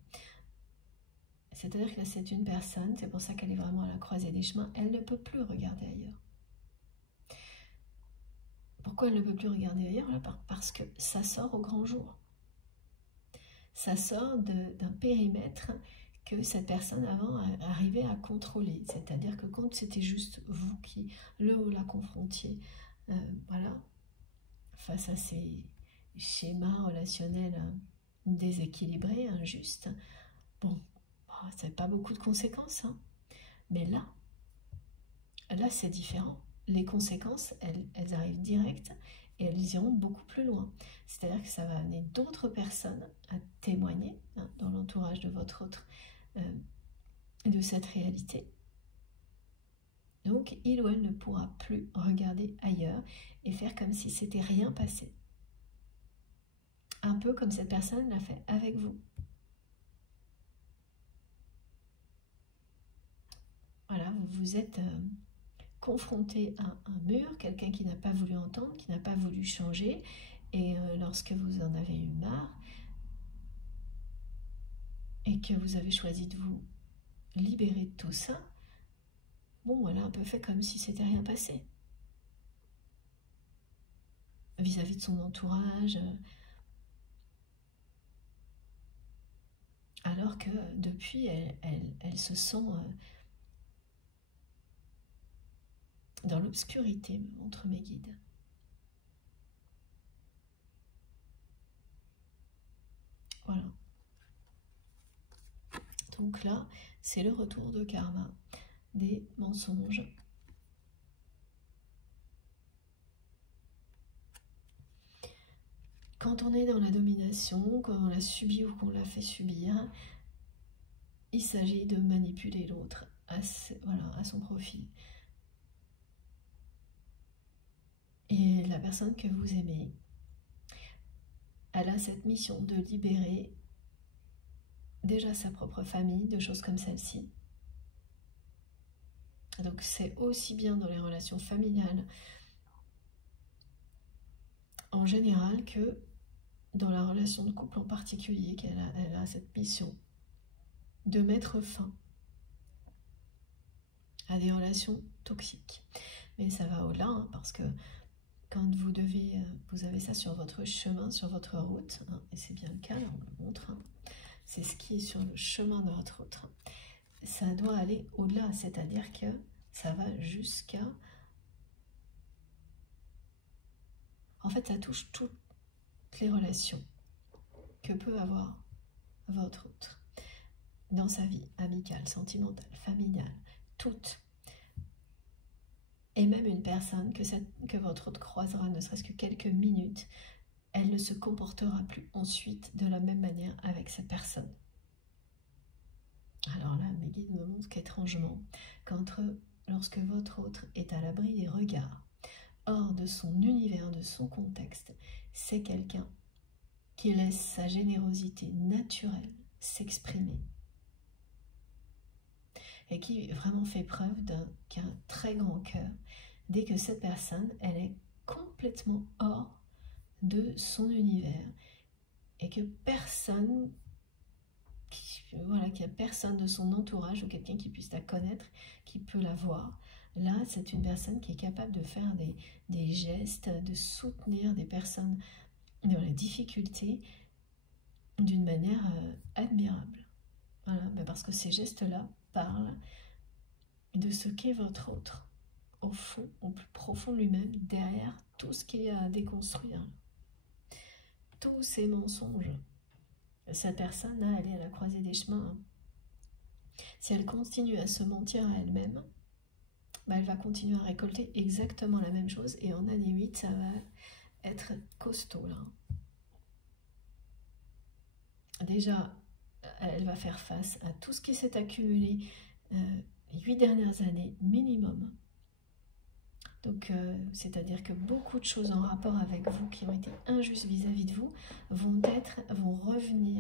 C'est-à-dire que c'est une personne, c'est pour ça qu'elle est vraiment à la croisée des chemins, elle ne peut plus regarder ailleurs. Pourquoi elle ne peut plus regarder ailleurs? Parce que ça sort au grand jour. Ça sort d'un périmètre que cette personne avant arrivait à contrôler. C'est-à-dire que quand c'était juste vous qui la confrontiez, voilà, face à ces schémas relationnels déséquilibrés, injustes, bon, ça n'a pas beaucoup de conséquences, hein. Mais là c'est différent. Les conséquences, elles arrivent directes et elles iront beaucoup plus loin. C'est-à-dire que ça va amener d'autres personnes à témoigner hein, dans l'entourage de votre autre de cette réalité. Donc, il ou elle ne pourra plus regarder ailleurs et faire comme si c'était rien passé. Un peu comme cette personne l'a fait avec vous. Voilà, vous vous êtes confronté à un mur, quelqu'un qui n'a pas voulu entendre, qui n'a pas voulu changer, et lorsque vous en avez eu marre, et que vous avez choisi de vous libérer de tout ça, bon voilà, un peu fait comme si c'était rien passé. Vis-à-vis de son entourage, alors que depuis, elle se sent dans l'obscurité, me montrent mes guides. Voilà. Donc là, c'est le retour de karma des mensonges. Quand on est dans la domination, quand on l'a subi ou qu'on l'a fait subir, il s'agit de manipuler l'autre à son profit. Et la personne que vous aimez, elle a cette mission de libérer déjà sa propre famille de choses comme celle-ci. Donc c'est aussi bien dans les relations familiales en général que dans la relation de couple en particulier qu'elle a cette mission de mettre fin à des relations toxiques. Mais ça va au-delà, hein, parce que quand vous avez ça sur votre chemin, sur votre route, hein, et c'est bien le cas, là on le montre, hein, c'est ce qui est sur le chemin de votre route. Ça doit aller au-delà, c'est-à-dire que ça va jusqu'à... En fait, ça touche toutes les relations que peut avoir votre autre dans sa vie amicale, sentimentale, familiale, toutes. Et même une personne que votre autre croisera ne serait-ce que quelques minutes, elle ne se comportera plus ensuite de la même manière avec cette personne. Alors là, mes guides me montrent qu'étrangement, lorsque votre autre est à l'abri des regards, hors de son univers, de son contexte, c'est quelqu'un qui laisse sa générosité naturelle s'exprimer et qui vraiment fait preuve qu'un très grand cœur dès que cette personne, elle est complètement hors de son univers et que personne, voilà, qu'il n'y a personne de son entourage ou quelqu'un qui puisse la connaître, qui peut la voir. Là, c'est une personne qui est capable de faire des gestes, de soutenir des personnes dans la difficulté d'une manière admirable. Voilà, parce que ces gestes-là parlent de ce qu'est votre autre, au fond, au plus profond de lui-même, derrière tout ce qu'il y a à déconstruire. Tous ces mensonges. Cette personne-là, elle est à la croisée des chemins. Si elle continue à se mentir à elle-même, elle va continuer à récolter exactement la même chose, et en année 8, ça va être costaud, là. Déjà, elle va faire face à tout ce qui s'est accumulé 8 dernières années, minimum. Donc, c'est-à-dire que beaucoup de choses en rapport avec vous qui ont été injustes vis-à-vis de vous vont revenir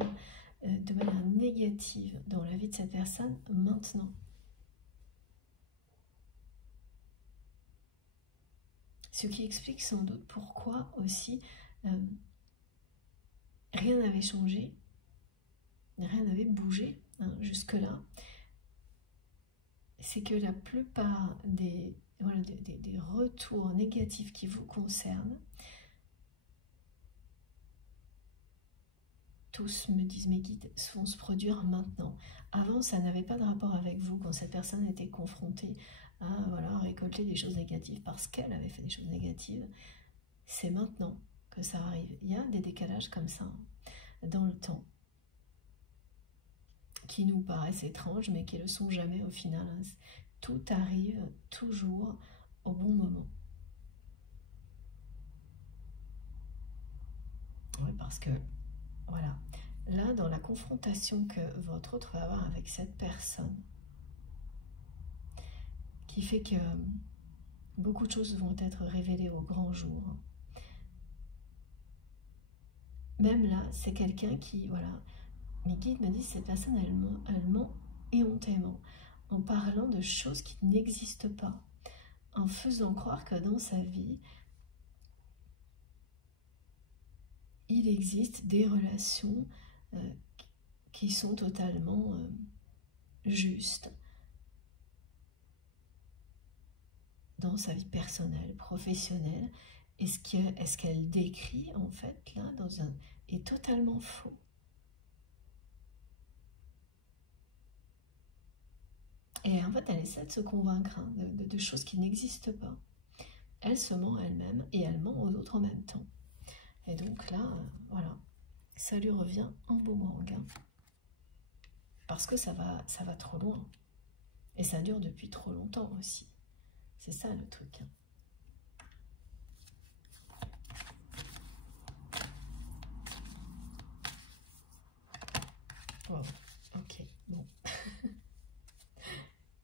de manière négative dans la vie de cette personne maintenant. Ce qui explique sans doute pourquoi aussi rien n'avait changé, rien n'avait bougé jusque-là. C'est que la plupart des retours négatifs qui vous concernent, tous me disent mes guides, vont se produire maintenant. Avant, ça n'avait pas de rapport avec vous quand cette personne était confrontée à récolter des choses négatives parce qu'elle avait fait des choses négatives. C'est maintenant que ça arrive. Il y a des décalages comme ça dans le temps qui nous paraissent étranges mais qui ne le sont jamais au final. Tout arrive toujours au bon moment. Oui, parce que, voilà, là, dans la confrontation que votre autre va avoir avec cette personne, qui fait que beaucoup de choses vont être révélées au grand jour. Même là, c'est quelqu'un qui, voilà, mes guides me disent, cette personne, elle ment éhontément, en parlant de choses qui n'existent pas, en faisant croire que dans sa vie, il existe des relations qui sont totalement justes dans sa vie personnelle, professionnelle, et ce qu'elle décrit en fait là est totalement faux. Et en fait, elle essaie de se convaincre de choses qui n'existent pas. Elle se ment à elle-même et elle ment aux autres en même temps. Et donc là, voilà, ça lui revient en boomerang. Parce que ça va trop loin. Et ça dure depuis trop longtemps aussi. C'est ça le truc. Wow, ok, bon.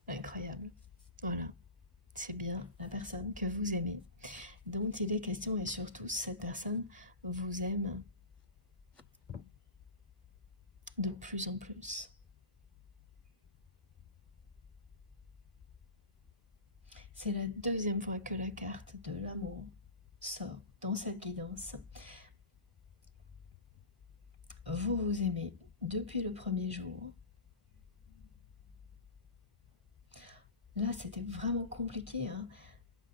Incroyable. Voilà. C'est bien la personne que vous aimez, dont il est question, et surtout cette personne vous aime de plus en plus. C'est la deuxième fois que la carte de l'amour sort dans cette guidance. Vous vous aimez depuis le premier jour. Là, c'était vraiment compliqué, hein,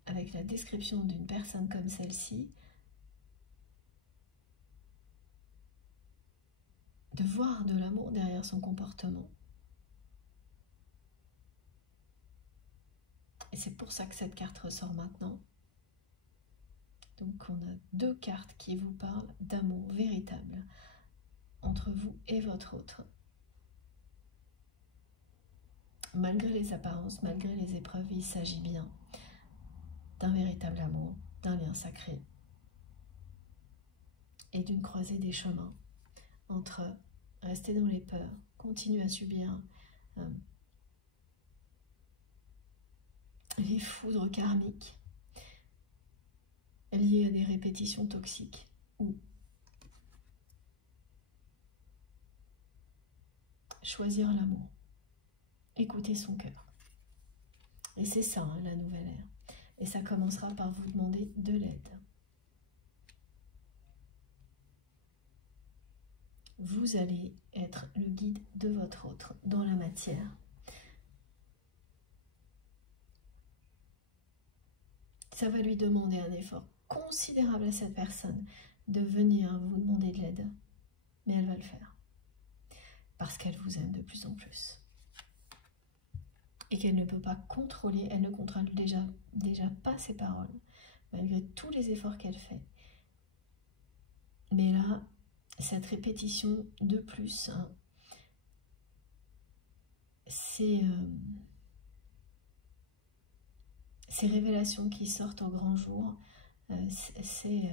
avec la description d'une personne comme celle-ci, de voir de l'amour derrière son comportement. Et c'est pour ça que cette carte ressort maintenant. Donc on a deux cartes qui vous parlent d'amour véritable entre vous et votre autre. Malgré les apparences, malgré les épreuves, il s'agit bien d'un véritable amour, d'un lien sacré et d'une croisée des chemins entre rester dans les peurs, continuer à subir les foudres karmiques liées à des répétitions toxiques ou choisir l'amour, écouter son cœur. Et c'est ça, hein, la nouvelle ère. Et ça commencera par vous demander de l'aide. Vous allez être le guide de votre autre dans la matière. Ça va lui demander un effort considérable à cette personne de venir vous demander de l'aide. Mais elle va le faire. Parce qu'elle vous aime de plus en plus. Et qu'elle ne peut pas contrôler, elle ne contrôle déjà pas ses paroles, malgré tous les efforts qu'elle fait. Mais là, cette répétition de plus, hein, ces révélations qui sortent au grand jour, c'est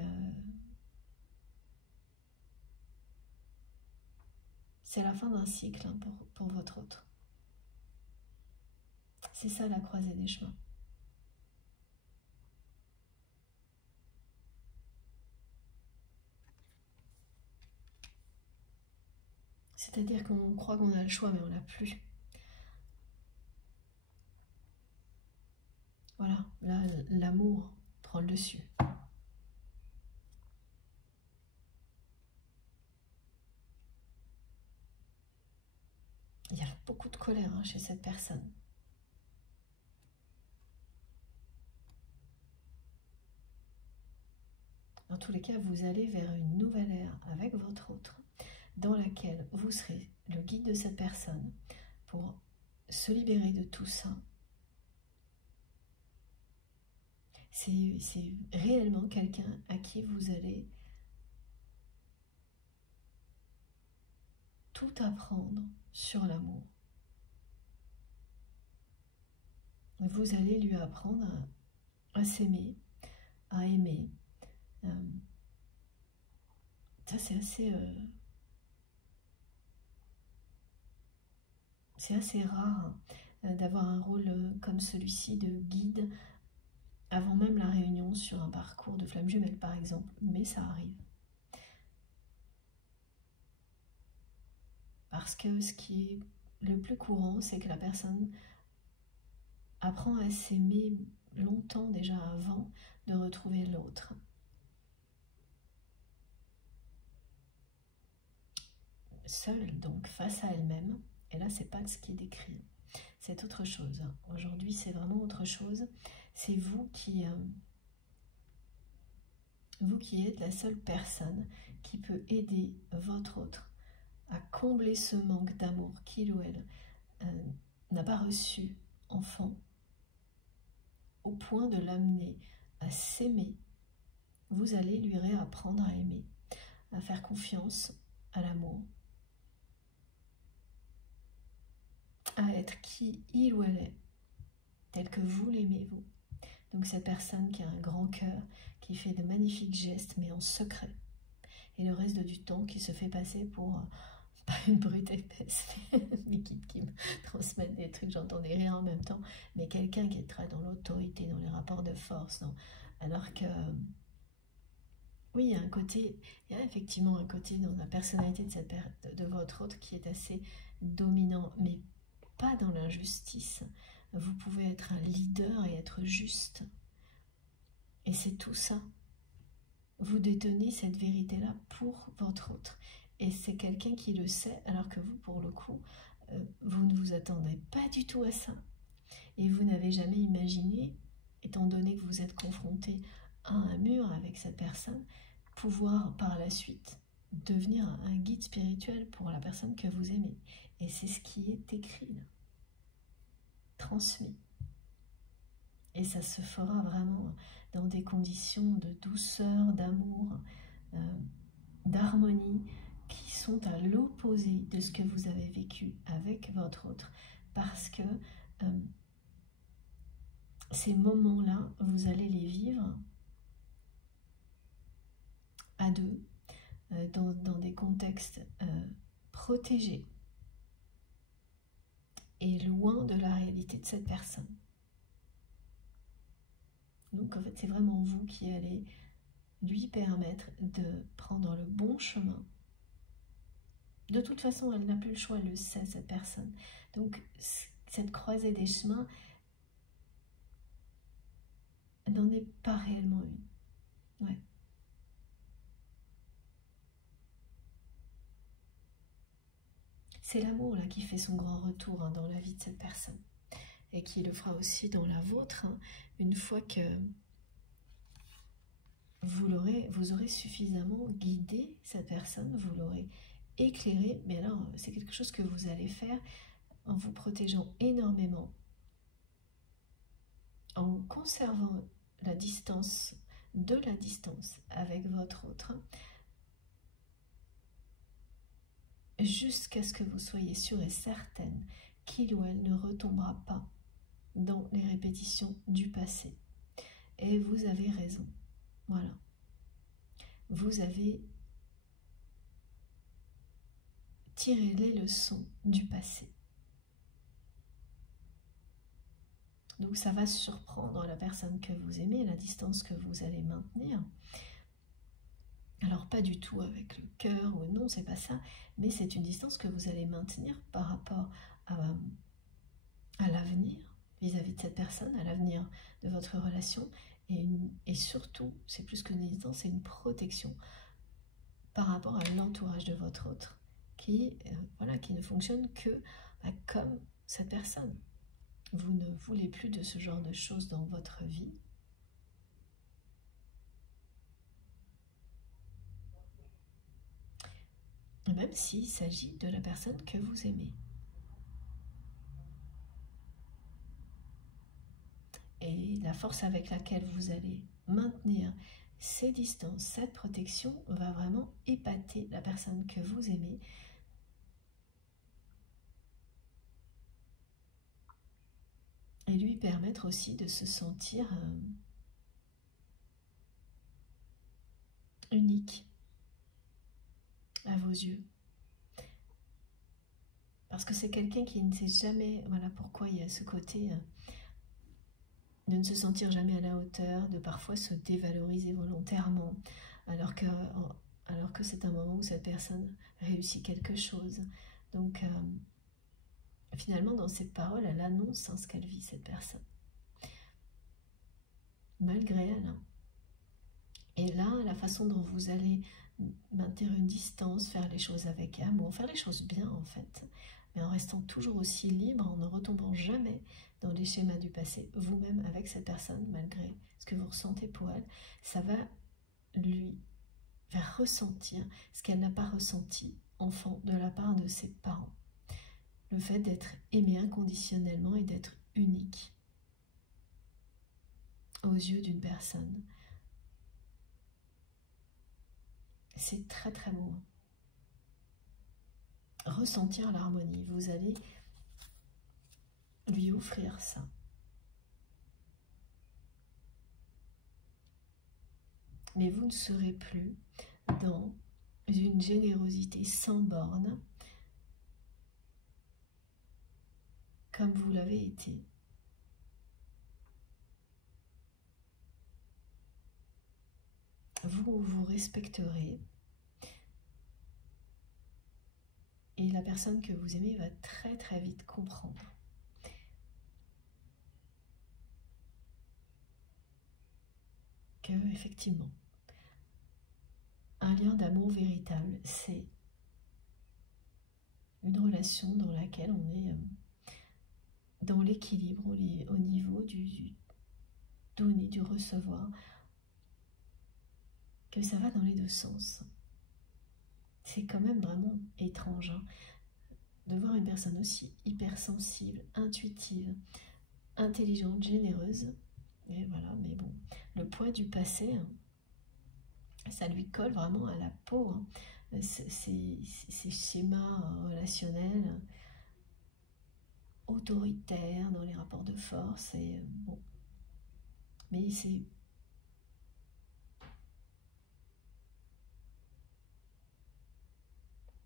la fin d'un cycle, hein, pour votre autre. C'est ça la croisée des chemins. C'est-à-dire qu'on croit qu'on a le choix, mais on l'a plus. Voilà, là, l'amour prend le dessus. Il y a beaucoup de colère, hein, chez cette personne. Dans tous les cas, vous allez vers une nouvelle ère avec votre autre, dans laquelle vous serez le guide de cette personne pour se libérer de tout ça. C'est réellement quelqu'un à qui vous allez tout apprendre sur l'amour. Vous allez lui apprendre à s'aimer, à aimer. Ça, c'est assez rare, hein, d'avoir un rôle comme celui-ci de guide avant même la réunion sur un parcours de flamme jumelle, par exemple, mais ça arrive. Parce que ce qui est le plus courant, c'est que la personne apprend à s'aimer longtemps déjà avant de retrouver l'autre. Seule, donc, face à elle-même, et là, c'est pas ce qui est décrit, c'est autre chose. Aujourd'hui, c'est vraiment autre chose. C'est vous qui êtes la seule personne qui peut aider votre autre à combler ce manque d'amour qu'il ou elle n'a pas reçu enfant, au point de l'amener à s'aimer. Vous allez lui réapprendre à aimer, à faire confiance à l'amour, à être qui il ou elle est, tel que vous l'aimez vous. Donc cette personne qui a un grand cœur, qui fait de magnifiques gestes, mais en secret. Et le reste du temps qui se fait passer pour, pas une brute épaisse, mais qui me transmettent des trucs, j'entendais rien en même temps, mais quelqu'un qui est très dans l'autorité, dans les rapports de force, alors que, oui, il y a effectivement un côté dans la personnalité de votre autre qui est assez dominant, mais pas dans l'injustice. Vous pouvez être un leader et être juste. Et c'est tout ça. Vous détenez cette vérité-là pour votre autre. Et c'est quelqu'un qui le sait, alors que vous, pour le coup, vous ne vous attendez pas du tout à ça. Et vous n'avez jamais imaginé, étant donné que vous êtes confronté à un mur avec cette personne, pouvoir par la suite devenir un guide spirituel pour la personne que vous aimez. Et c'est ce qui est écrit là, transmis. Et ça se fera vraiment dans des conditions de douceur, d'amour, d'harmonie, qui sont à l'opposé de ce que vous avez vécu avec votre autre. Parce que ces moments-là, vous allez les vivre à deux, dans des contextes protégés et loin de la réalité de cette personne. Donc en fait, c'est vraiment vous qui allez lui permettre de prendre le bon chemin, De toute façon, elle n'a plus le choix, elle le sait, cette personne. Donc, cette croisée des chemins n'en est pas réellement une. Ouais. C'est l'amour là qui fait son grand retour dans la vie de cette personne. Et qui le fera aussi dans la vôtre, une fois que vous aurez suffisamment guidé cette personne, vous l'aurez éclairé. Mais alors, c'est quelque chose que vous allez faire en vous protégeant énormément, en conservant la distance, de la distance avec votre autre, jusqu'à ce que vous soyez sûre et certaine qu'il ou elle ne retombera pas dans les répétitions du passé. Et vous avez raison. Voilà. Vous avez tiré les leçons du passé. Donc ça va surprendre la personne que vous aimez, la distance que vous allez maintenir. Alors pas du tout avec le cœur ou non, c'est pas ça, mais c'est une distance que vous allez maintenir par rapport à l'avenir, vis-à-vis de cette personne, à l'avenir de votre relation, et surtout, c'est plus qu'une distance, c'est une protection par rapport à l'entourage de votre autre, qui ne fonctionne que comme cette personne. Vous ne voulez plus de ce genre de choses dans votre vie. Même s'il s'agit de la personne que vous aimez. Et la force avec laquelle vous allez maintenir ces distances, cette protection, va vraiment épater la personne que vous aimez. Et lui permettre aussi de se sentir unique à vos yeux. Parce que c'est quelqu'un qui ne sait jamais, voilà pourquoi il y a ce côté de ne se sentir jamais à la hauteur, de parfois se dévaloriser volontairement, alors que c'est un moment où cette personne réussit quelque chose. Donc, finalement, dans ses paroles, elle annonce ce qu'elle vit, cette personne. Malgré elle. Et là, la façon dont vous allez maintenir une distance, faire les choses avec amour, faire les choses bien en fait, mais en restant toujours aussi libre, en ne retombant jamais dans les schémas du passé, vous-même avec cette personne, malgré ce que vous ressentez pour elle, ça va lui faire ressentir ce qu'elle n'a pas ressenti enfant de la part de ses parents. Le fait d'être aimé inconditionnellement et d'être unique aux yeux d'une personne. C'est très très beau. Ressentir l'harmonie, vous allez lui offrir ça. Mais vous ne serez plus dans une générosité sans borne comme vous l'avez été. Vous vous respecterez et la personne que vous aimez va très très vite comprendre que effectivement un lien d'amour véritable, c'est une relation dans laquelle on est dans l'équilibre au niveau du donner, du recevoir, que ça va dans les deux sens. C'est quand même vraiment étrange de voir une personne aussi hypersensible, intuitive, intelligente, généreuse. Et voilà, mais bon, le poids du passé, ça lui colle vraiment à la peau. Ces schémas relationnels autoritaires dans les rapports de force. Et bon, mais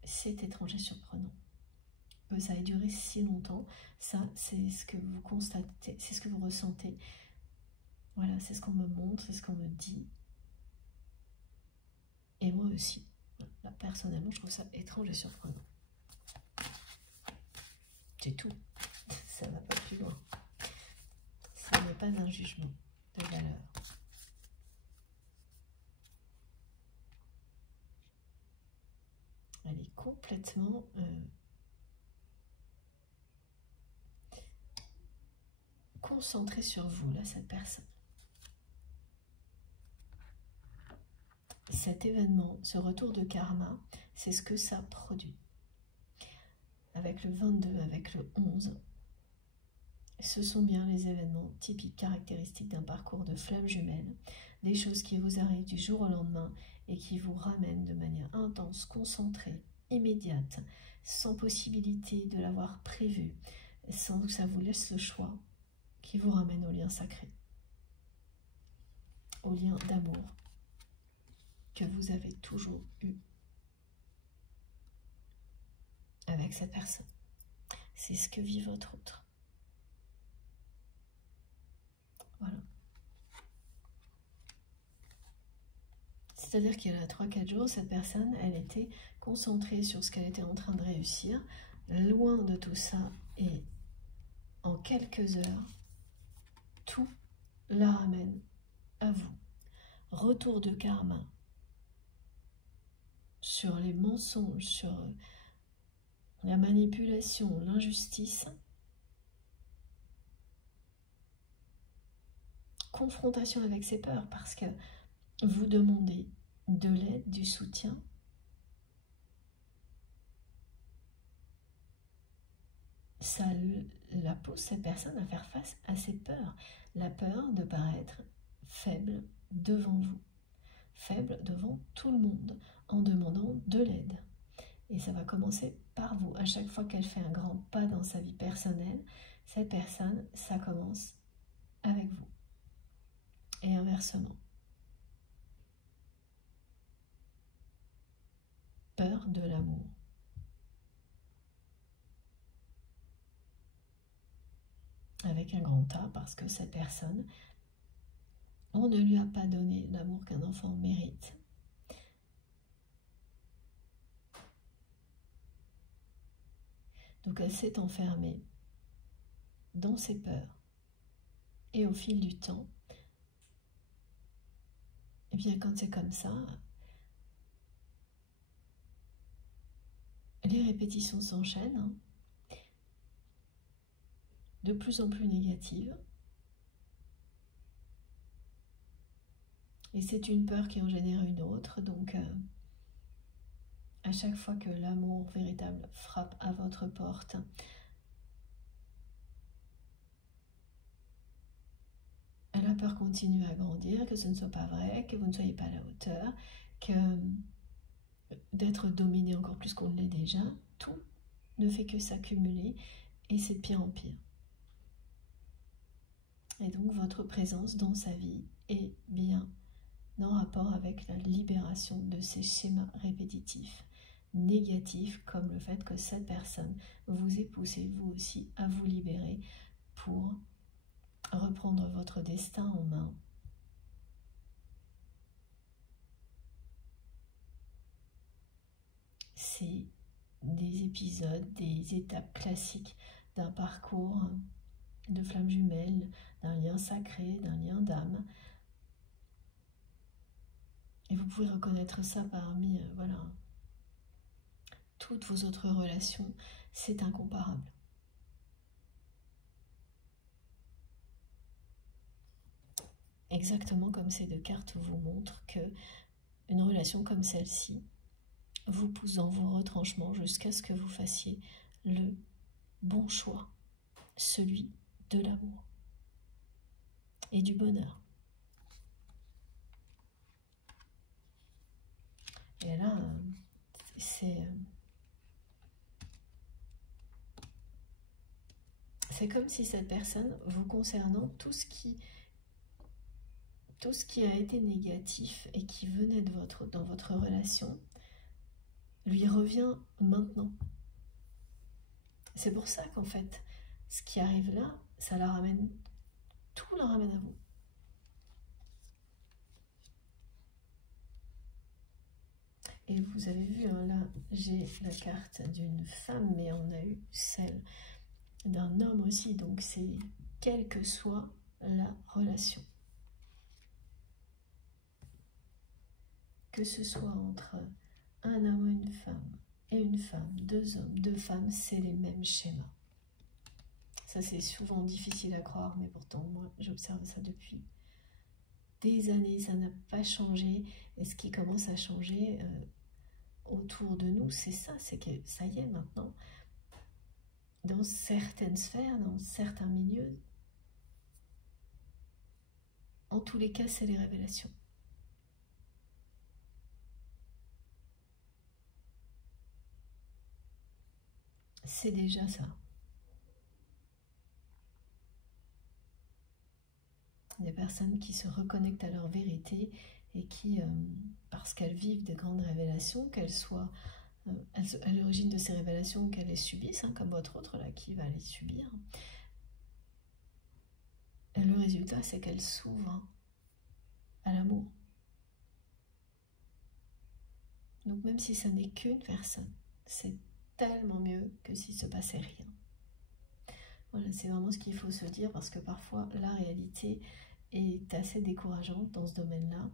c'est étrange et surprenant que ça ait duré si longtemps. Ça, c'est ce que vous constatez, c'est ce que vous ressentez. Voilà, c'est ce qu'on me montre, c'est ce qu'on me dit. Et moi aussi. Là, personnellement, je trouve ça étrange et surprenant. C'est tout. Ça ne va pas plus loin. Ça n'est pas un jugement de valeur. Elle est complètement concentrée sur vous, là, cette personne. Cet événement, ce retour de karma, c'est ce que ça produit. Avec le 22, avec le 11, ce sont bien les événements typiques, caractéristiques d'un parcours de flamme jumelle, des choses qui vous arrivent du jour au lendemain et qui vous ramènent de manière intense, concentrée, immédiate, sans possibilité de l'avoir prévu, sans que ça vous laisse le choix, qui vous ramène au lien sacré, au lien d'amour que vous avez toujours eu avec cette personne. C'est ce que vit votre autre. Voilà. C'est-à-dire qu'il y a 3-4 jours, cette personne, elle était concentrée sur ce qu'elle était en train de réussir, loin de tout ça, et en quelques heures, tout la ramène à vous. Retour de karma sur les mensonges, sur la manipulation, l'injustice, confrontation avec ses peurs, parce que vous demandez de l'aide, du soutien, ça la pousse, cette personne, à faire face à ses peurs. La peur de paraître faible devant vous, faible devant tout le monde, en demandant de l'aide. Et ça va commencer par vous. À chaque fois qu'elle fait un grand pas dans sa vie personnelle, cette personne, ça commence avec vous. Et inversement. Peur de l'amour. Avec un grand A, parce que cette personne, on ne lui a pas donné l'amour qu'un enfant mérite. Donc elle s'est enfermée dans ses peurs. Et au fil du temps, et bien quand c'est comme ça, les répétitions s'enchaînent, hein, de plus en plus négatives. Et c'est une peur qui en génère une autre, donc à chaque fois que l'amour véritable frappe à votre porte, la peur continue à grandir, que ce ne soit pas vrai, que vous ne soyez pas à la hauteur, que d'être dominé encore plus qu'on ne l'est déjà, tout ne fait que s'accumuler et c'est de pire en pire. Et donc votre présence dans sa vie est bien en rapport avec la libération de ces schémas répétitifs, négatifs, comme le fait que cette personne vous ait poussé vous aussi à vous libérer pour reprendre votre destin en main. C'est des épisodes, des étapes classiques d'un parcours de flamme jumelle, d'un lien sacré, d'un lien d'âme. Et vous pouvez reconnaître ça parmi voilà, toutes vos autres relations, c'est incomparable. Exactement comme ces deux cartes vous montrent que une relation comme celle-ci vous pousse dans vos retranchements jusqu'à ce que vous fassiez le bon choix, celui de l'amour et du bonheur. Et là, c'est comme si cette personne, vous concernant, tout ce qui a été négatif et qui venait dans votre relation, lui revient maintenant. C'est pour ça qu'en fait, ce qui arrive là, ça la ramène, tout la ramène à vous. Et vous avez vu, hein, là, j'ai la carte d'une femme, mais on a eu celle d'un homme aussi, donc c'est quelle que soit la relation. Que ce soit entre un homme et une femme, deux hommes, deux femmes, c'est les mêmes schémas. Ça c'est souvent difficile à croire, mais pourtant moi j'observe ça depuis des années, ça n'a pas changé. Et ce qui commence à changer autour de nous, c'est ça, c'est que ça y est maintenant, dans certaines sphères, dans certains milieux, en tous les cas c'est les révélations. C'est déjà ça. Des personnes qui se reconnectent à leur vérité et qui, parce qu'elles vivent des grandes révélations, qu'elles soient à l'origine de ces révélations, qu'elles les subissent, hein, comme votre autre là qui va les subir, et le résultat c'est qu'elles s'ouvrent à l'amour. Donc même si ça n'est qu'une personne, c'est tellement mieux que s'il se passait rien. Voilà, c'est vraiment ce qu'il faut se dire, parce que parfois la réalité est assez décourageante dans ce domaine-là.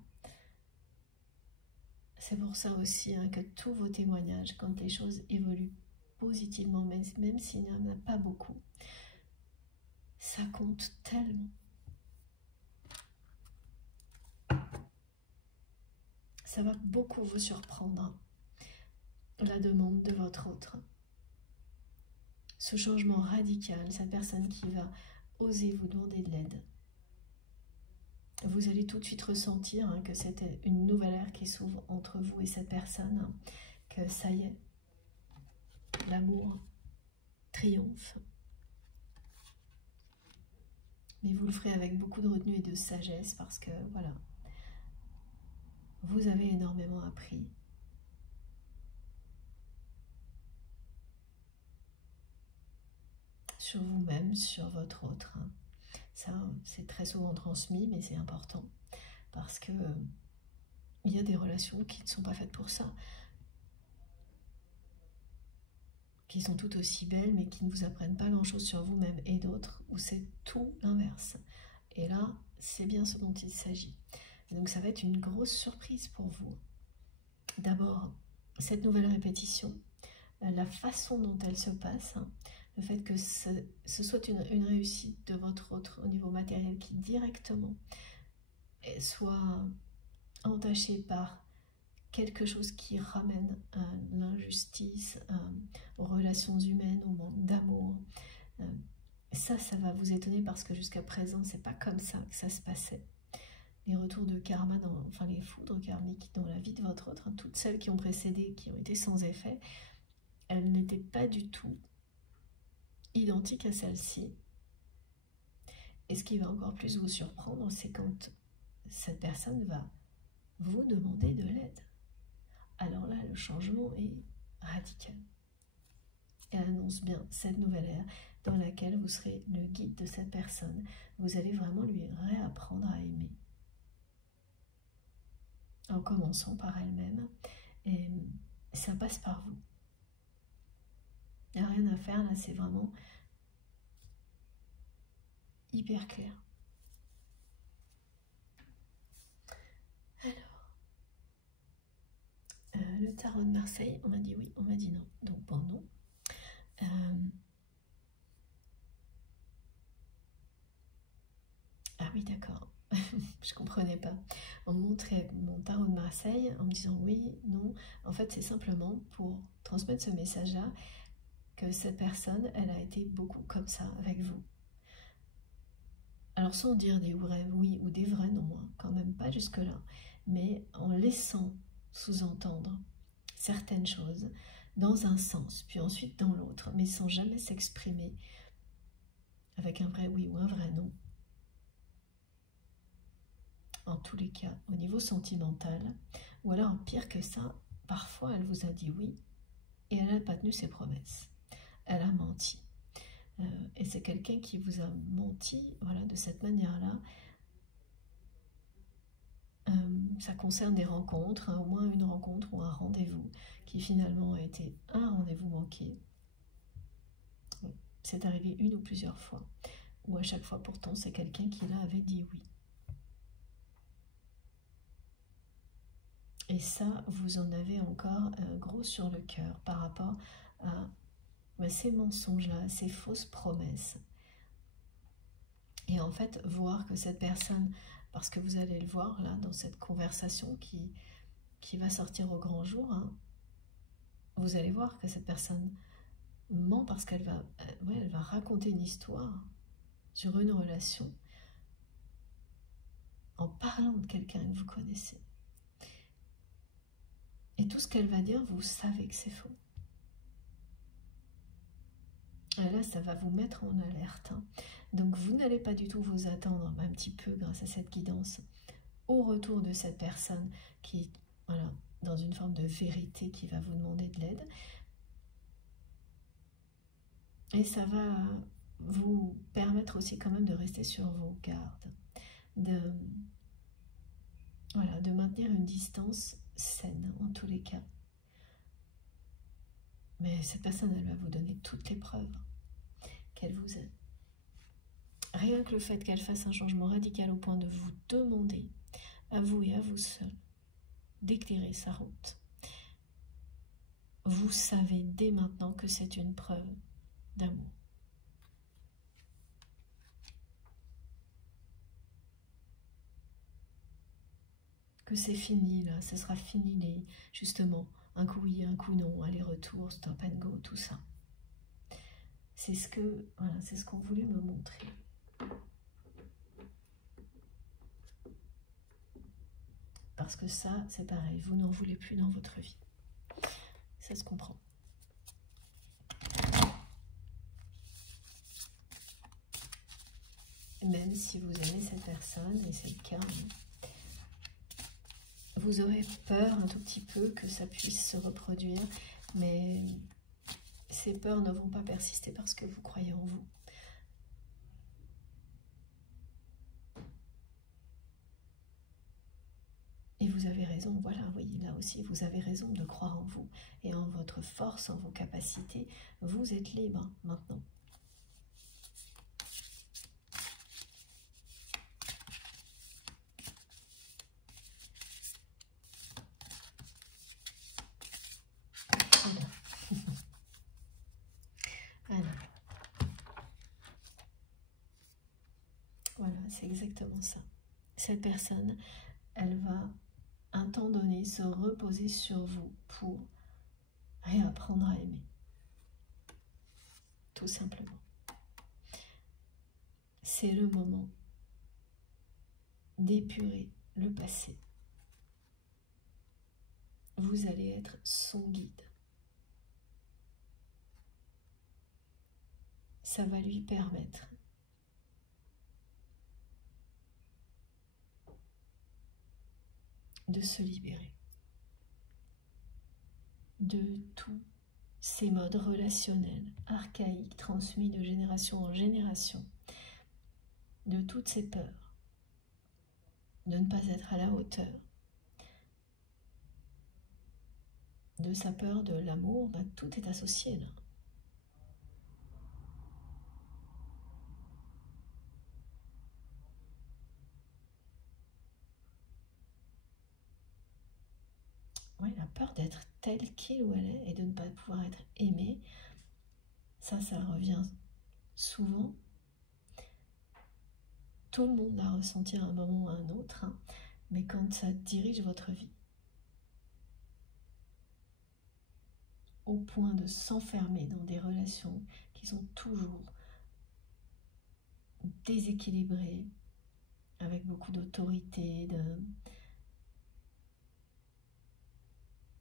C'est pour ça aussi hein, que tous vos témoignages, quand les choses évoluent positivement, même s'il n'y en a pas beaucoup, ça compte tellement. Ça va beaucoup vous surprendre, la demande de votre autre. Ce changement radical, cette personne qui va oser vous demander de l'aide. Vous allez tout de suite ressentir hein, que c'était une nouvelle ère qui s'ouvre entre vous et cette personne, hein, que ça y est, l'amour triomphe. Mais vous le ferez avec beaucoup de retenue et de sagesse, parce que voilà, vous avez énormément appris. Sur vous-même, sur votre autre. Hein. Ça, c'est très souvent transmis, mais c'est important, parce que il y a des relations qui ne sont pas faites pour ça, qui sont tout aussi belles, mais qui ne vous apprennent pas grand-chose sur vous-même, et d'autres où c'est tout l'inverse. Et là, c'est bien ce dont il s'agit. Donc ça va être une grosse surprise pour vous. D'abord, cette nouvelle répétition, la façon dont elle se passe, hein, le fait que ce soit une réussite de votre autre au niveau matériel qui directement soit entachée par quelque chose qui ramène l'injustice aux relations humaines, au manque d'amour. Ça va vous étonner, parce que jusqu'à présent, c'est pas comme ça que ça se passait. Les retours de karma, enfin les foudres karmiques dans la vie de votre autre, hein, toutes celles qui ont précédé, qui ont été sans effet, elles n'étaient pas du tout identiques à celle-ci. Et ce qui va encore plus vous surprendre, c'est quand cette personne va vous demander de l'aide. Alors là, le changement est radical. Elle annonce bien cette nouvelle ère dans laquelle vous serez le guide de cette personne. Vous allez vraiment lui réapprendre à aimer. En commençant par elle-même. Et ça passe par vous. Il n'y a rien à faire là, c'est vraiment hyper clair. Alors, le tarot de Marseille, on m'a dit oui, on m'a dit non. Donc bon, non. Ah oui, d'accord. Je comprenais pas. On me montrait mon tarot de Marseille en me disant oui, non. En fait, c'est simplement pour transmettre ce message-là, que cette personne, elle a été beaucoup comme ça avec vous. Alors sans dire des vrais oui ou des vrais non, hein, quand même pas jusque-là, mais en laissant sous-entendre certaines choses dans un sens, puis ensuite dans l'autre, mais sans jamais s'exprimer avec un vrai oui ou un vrai non. En tous les cas, au niveau sentimental, ou alors pire que ça, parfois elle vous a dit oui et elle n'a pas tenu ses promesses. Elle a menti. Et c'est quelqu'un qui vous a menti, voilà, de cette manière-là. Ça concerne des rencontres, hein, au moins une rencontre ou un rendez-vous qui finalement a été un rendez-vous manqué. C'est arrivé une ou plusieurs fois. Ou à chaque fois, pourtant, c'est quelqu'un qui là avait dit oui. Et ça, vous en avez encore gros sur le cœur par rapport à ces mensonges-là, ces fausses promesses. Et en fait, voir que cette personne, parce que vous allez le voir là, dans cette conversation qui va sortir au grand jour, hein, vous allez voir que cette personne ment parce qu'elle va, elle va raconter une histoire sur une relation en parlant de quelqu'un que vous connaissez. Et tout ce qu'elle va dire, vous savez que c'est faux. Et là, ça va vous mettre en alerte. Hein. Donc, vous n'allez pas du tout vous attendre, un petit peu grâce à cette guidance, au retour de cette personne qui, voilà, dans une forme de vérité, qui va vous demander de l'aide. Et ça va vous permettre aussi quand même de rester sur vos gardes, voilà, de maintenir une distance saine en tous les cas. Mais cette personne, elle va vous donner toutes les preuves qu'elle vous aime. Rien que le fait qu'elle fasse un changement radical au point de vous demander, à vous et à vous seul, d'éclairer sa route. Vous savez dès maintenant que c'est une preuve d'amour. Que c'est fini là, ce sera fini justement, un coup oui, un coup non, aller-retour, stop and go, tout ça. C'est ce que, voilà, c'est ce qu'on voulait me montrer. Parce que ça, c'est pareil, vous n'en voulez plus dans votre vie. Ça se comprend. Même si vous aimez cette personne, et c'est le cas, vous aurez peur un tout petit peu que ça puisse se reproduire, mais ces peurs ne vont pas persister parce que vous croyez en vous. Et vous avez raison, voilà, oui, là aussi, vous avez raison de croire en vous et en votre force, en vos capacités. Vous êtes libre maintenant. Voilà, c'est exactement ça. Cette personne, elle va un temps donné se reposer sur vous pour réapprendre à aimer. Tout simplement. C'est le moment d'épurer le passé. Vous allez être son guide. Ça va lui permettre de se libérer de tous ces modes relationnels archaïques transmis de génération en génération, de toutes ces peurs, de ne pas être à la hauteur, de sa peur de l'amour, ben, tout est associé là. Oui, la peur d'être telle qu'il ou elle est et de ne pas pouvoir être aimé, ça revient souvent. Tout le monde l'a ressenti à un moment ou à un autre, hein, mais quand ça dirige votre vie, au point de s'enfermer dans des relations qui sont toujours déséquilibrées, avec beaucoup d'autorité,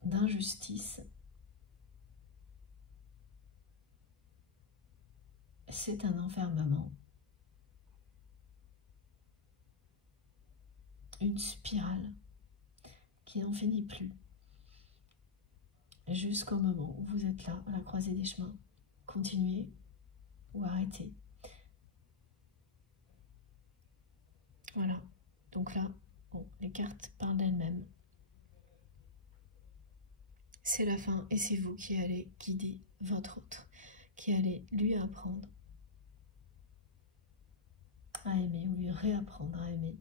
d'injustice, c'est un enfermement, une spirale qui n'en finit plus, jusqu'au moment où vous êtes là, à la croisée des chemins. Continuez ou arrêtez. Voilà, donc là, bon, les cartes parlent d'elles-mêmes. C'est la fin et c'est vous qui allez guider votre autre, qui allait lui apprendre à aimer ou lui réapprendre à aimer.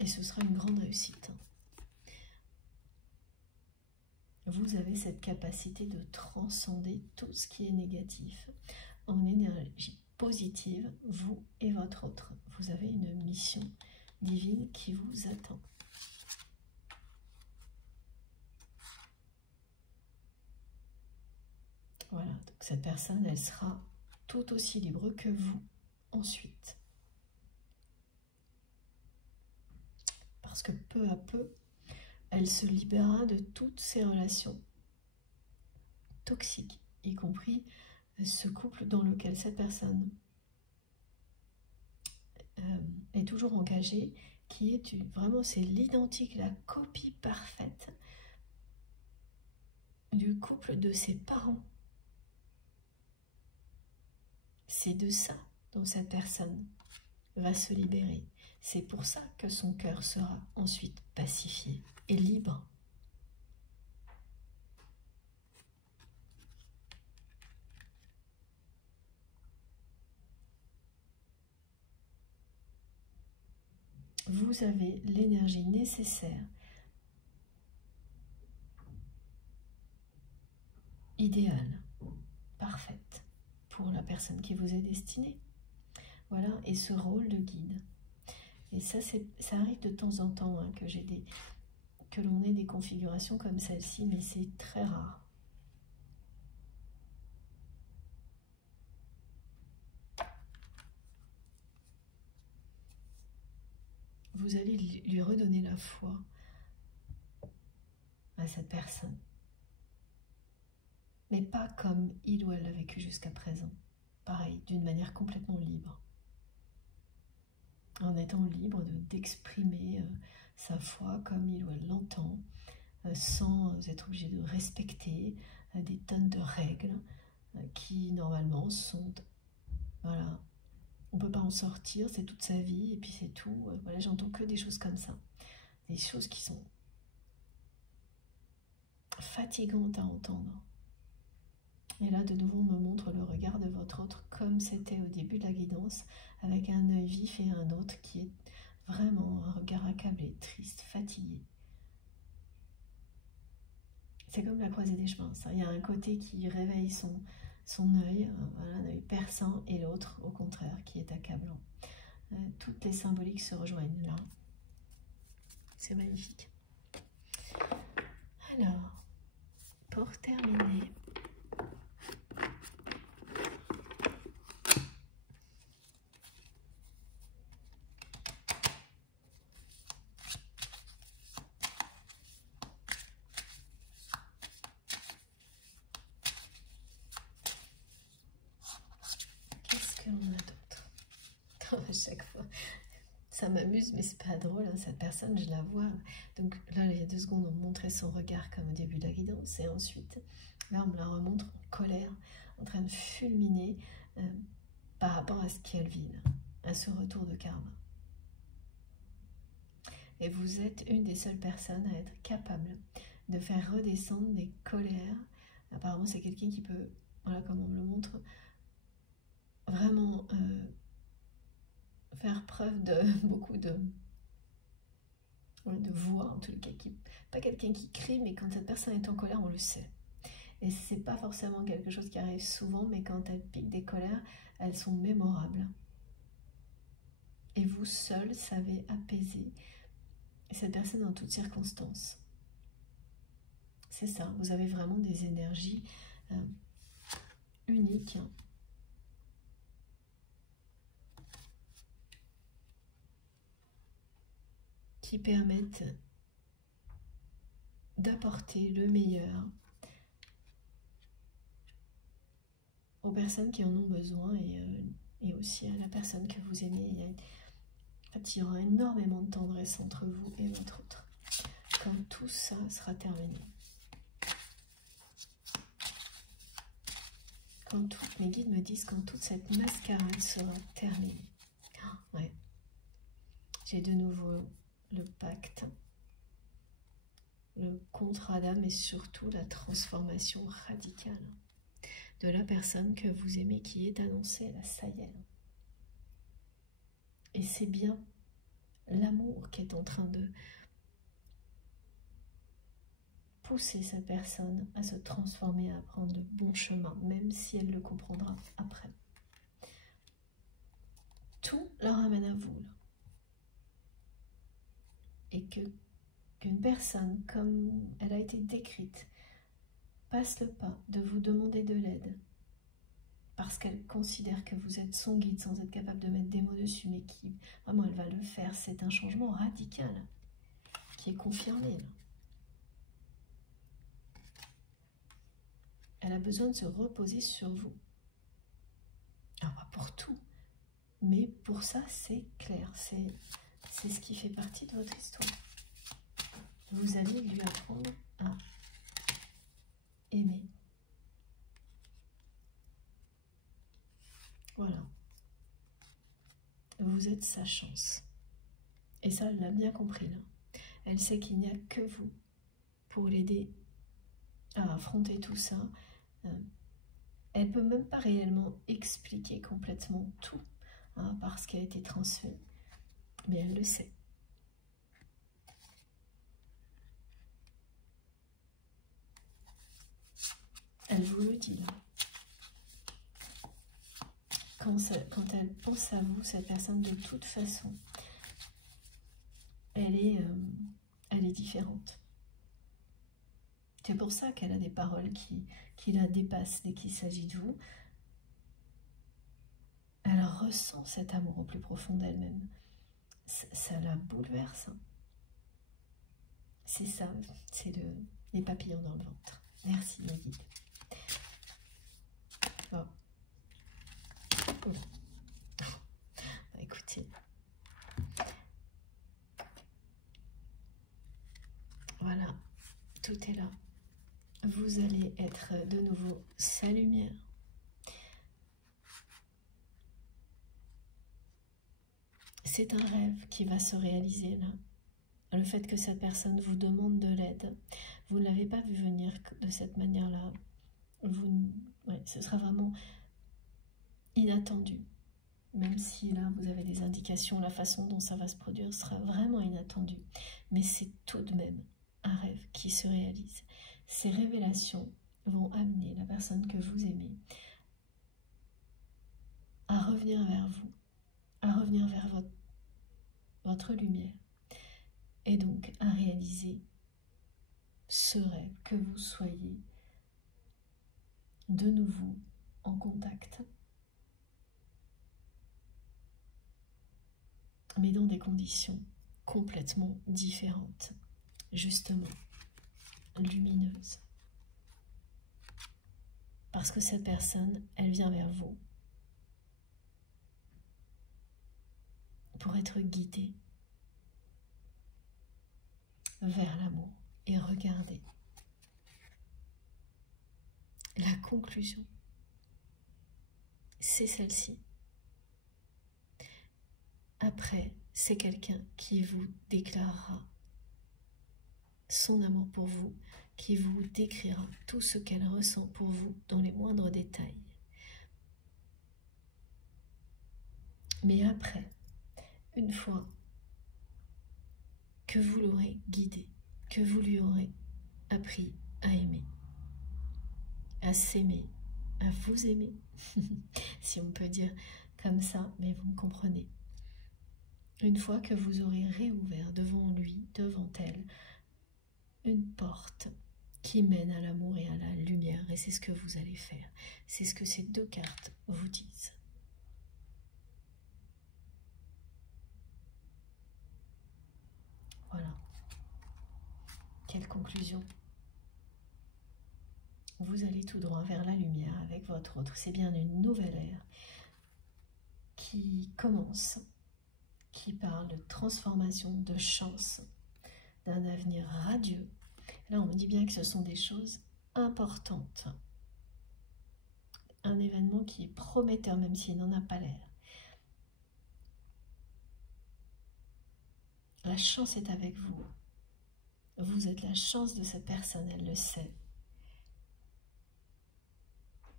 Et ce sera une grande réussite. Vous avez cette capacité de transcender tout ce qui est négatif en énergie positive, vous et votre autre. Vous avez une mission divine qui vous attend. Voilà, donc cette personne, elle sera tout aussi libre que vous ensuite. Parce que peu à peu, elle se libérera de toutes ces relations toxiques, y compris ce couple dans lequel cette personne est toujours engagée, qui est vraiment, c'est l'identique, la copie parfaite du couple de ses parents. C'est de ça dont cette personne va se libérer. C'est pour ça que son cœur sera ensuite pacifié et libre. Vous avez l'énergie nécessaire, idéale, parfaite, pour la personne qui vous est destinée. Voilà, et ce rôle de guide. Et ça arrive de temps en temps hein, que l'on ait des configurations comme celle-ci, mais c'est très rare. Vous allez lui redonner la foi à cette personne. Mais pas comme il ou elle l'a vécu jusqu'à présent. Pareil, d'une manière complètement libre. En étant libre d'exprimer sa foi comme il ou elle l'entend, sans être obligé de respecter des tonnes de règles qui normalement sont, voilà, on ne peut pas en sortir, c'est toute sa vie et puis c'est tout. Voilà, j'entends que des choses comme ça, des choses qui sont fatigantes à entendre. Et là, de nouveau, on me montre le regard de votre autre comme c'était au début de la guidance, avec un œil vif et un autre qui est vraiment un regard accablé, triste, fatigué. C'est comme la croisée des chemins, ça. Il y a un côté qui réveille son œil, voilà, un œil perçant, et l'autre, au contraire, qui est accablant. Toutes les symboliques se rejoignent là. C'est magnifique. Alors, pour terminer, qu'est-ce qu'on a d'autre? À chaque fois, ça m'amuse, mais c'est pas drôle. Hein, cette personne, je la vois. Donc là, il y a 2 secondes, on me montrait son regard comme au début de la guidance, et ensuite, là, on me la remontre en colère, en train de fulminer par rapport à ce qu'elle vit, à ce retour de karma. Et vous êtes une des seules personnes à être capable de faire redescendre des colères. Apparemment, c'est quelqu'un qui peut, voilà, comme on me le montre, vraiment faire preuve de beaucoup de voix, en tout cas, pas quelqu'un qui crie, mais quand cette personne est en colère, on le sait. Et c'est pas forcément quelque chose qui arrive souvent, mais quand elles piquent des colères, elles sont mémorables. Et vous seul savez apaiser cette personne en toutes circonstances. C'est ça, vous avez vraiment des énergies uniques. Qui permettent d'apporter le meilleur aux personnes qui en ont besoin et aussi à la personne que vous aimez. Il y aura énormément de tendresse entre vous et votre autre quand tout ça sera terminé. Quand mes guides me disent quand toute cette mascarade sera terminée. Ah, ouais. J'ai de nouveau le pacte, le contrat d'âme et surtout la transformation radicale de la personne que vous aimez qui est annoncée, là, ça y est. Et c'est bien l'amour qui est en train de pousser cette personne à se transformer, à prendre le bon chemin, même si elle le comprendra après. Tout leur amène à vous, là. Et qu'une personne, comme elle a été décrite, passe le pas de vous demander de l'aide, parce qu'elle considère que vous êtes son guide sans être capable de mettre des mots dessus, mais qui, vraiment, elle va le faire. C'est un changement radical qui est confirmé, là. Elle a besoin de se reposer sur vous. Alors, pas pour tout, mais pour ça, c'est clair. C'est ce qui fait partie de votre histoire. Vous allez lui apprendre à aimer. Voilà. Vous êtes sa chance. Et ça, elle l'a bien compris, là. Elle sait qu'il n'y a que vous pour l'aider à affronter tout ça. Elle ne peut même pas réellement expliquer complètement tout, hein, parce qu'elle a été transmise, mais elle le sait. Elle vous le dit, là. Quand elle pense à vous, cette personne, de toute façon, elle est différente. C'est pour ça qu'elle a des paroles qui la dépassent dès qu'il s'agit de vous. Elle ressent cet amour au plus profond d'elle-même. Ça la bouleverse. C'est ça, c'est les papillons dans le ventre. Merci, mes guides. Bon. Écoutez. Voilà, tout est là. Vous allez être de nouveau sa lumière. C'est un rêve qui va se réaliser là. Le fait que cette personne vous demande de l'aide, vous ne l'avez pas vu venir de cette manière-là. Ouais, ce sera vraiment inattendu. Même si là, vous avez des indications, la façon dont ça va se produire sera vraiment inattendu. Mais c'est tout de même un rêve qui se réalise. Ces révélations vont amener la personne que vous aimez à revenir vers vous, à revenir vers votre lumière, et donc à réaliser ce rêve, que vous soyez de nouveau en contact, mais dans des conditions complètement différentes, justement lumineuses. Parce que cette personne, elle vient vers vous pour être guidée vers l'amour. Et regardez, la conclusion, c'est celle-ci. Après, c'est quelqu'un qui vous déclarera son amour pour vous, qui vous décrira tout ce qu'elle ressent pour vous dans les moindres détails. Mais après, une fois que vous l'aurez guidé, que vous lui aurez appris à aimer, à s'aimer, à vous aimer, si on peut dire comme ça, mais vous me comprenez. Une fois que vous aurez réouvert devant lui, devant elle, une porte qui mène à l'amour et à la lumière, et c'est ce que vous allez faire. C'est ce que ces deux cartes vous disent. Voilà. Quelle conclusion? Vous allez tout droit vers la lumière avec votre autre. C'est bien une nouvelle ère qui commence, qui parle de transformation, de chance, d'un avenir radieux. Là, on me dit bien que ce sont des choses importantes. Un événement qui est prometteur, même s'il n'en a pas l'air. La chance est avec vous. Vous êtes la chance de cette personne, elle le sait.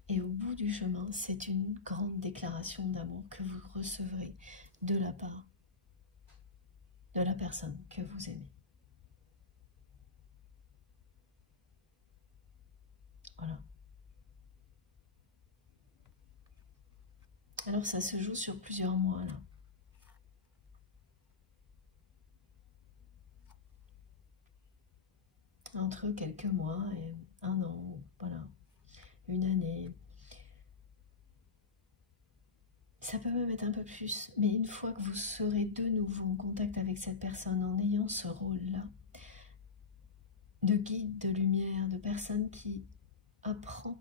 Et au bout du chemin, c'est une grande déclaration d'amour que vous recevrez de la part de la personne que vous aimez. Voilà. Alors ça se joue sur plusieurs mois là. Entre quelques mois et un an, voilà, une année. Ça peut même être un peu plus, mais une fois que vous serez de nouveau en contact avec cette personne en ayant ce rôle-là, de guide, de lumière, de personne qui apprend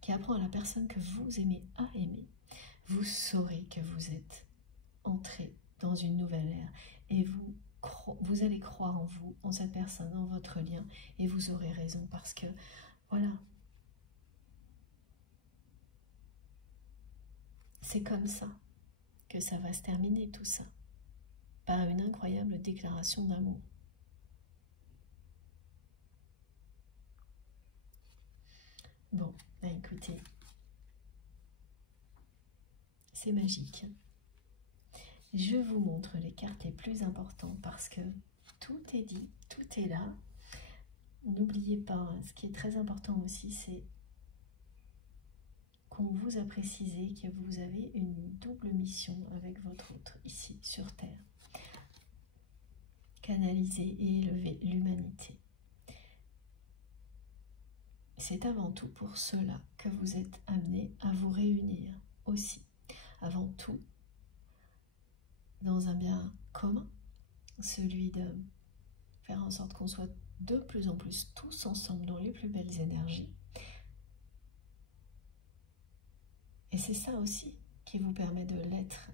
qui apprend à la personne que vous aimez à aimer, vous saurez que vous êtes entré dans une nouvelle ère et vous allez croire en vous, en cette personne, en votre lien, et vous aurez raison parce que, voilà, c'est comme ça que ça va se terminer tout ça, par une incroyable déclaration d'amour. Bon, bah écoutez, c'est magique. Je vous montre les cartes les plus importantes parce que tout est dit, tout est là. N'oubliez pas, ce qui est très important aussi, c'est qu'on vous a précisé que vous avez une double mission avec votre autre ici sur Terre. Canaliser et élever l'humanité. C'est avant tout pour cela que vous êtes amenés à vous réunir aussi. Avant tout, dans un bien commun, celui de faire en sorte qu'on soit de plus en plus tous ensemble dans les plus belles énergies. Et c'est ça aussi qui vous permet de l'être,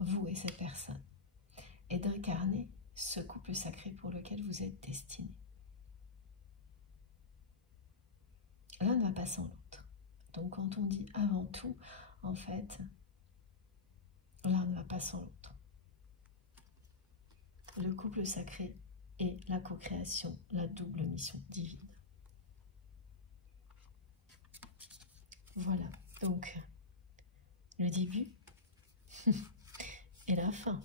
vous et cette personne, et d'incarner ce couple sacré pour lequel vous êtes destinés. L'un ne va pas sans l'autre. Donc quand on dit avant tout, en fait, l'un ne va pas sans l'autre. Le couple sacré et la co-création, la double mission divine. Voilà, donc le début et la fin.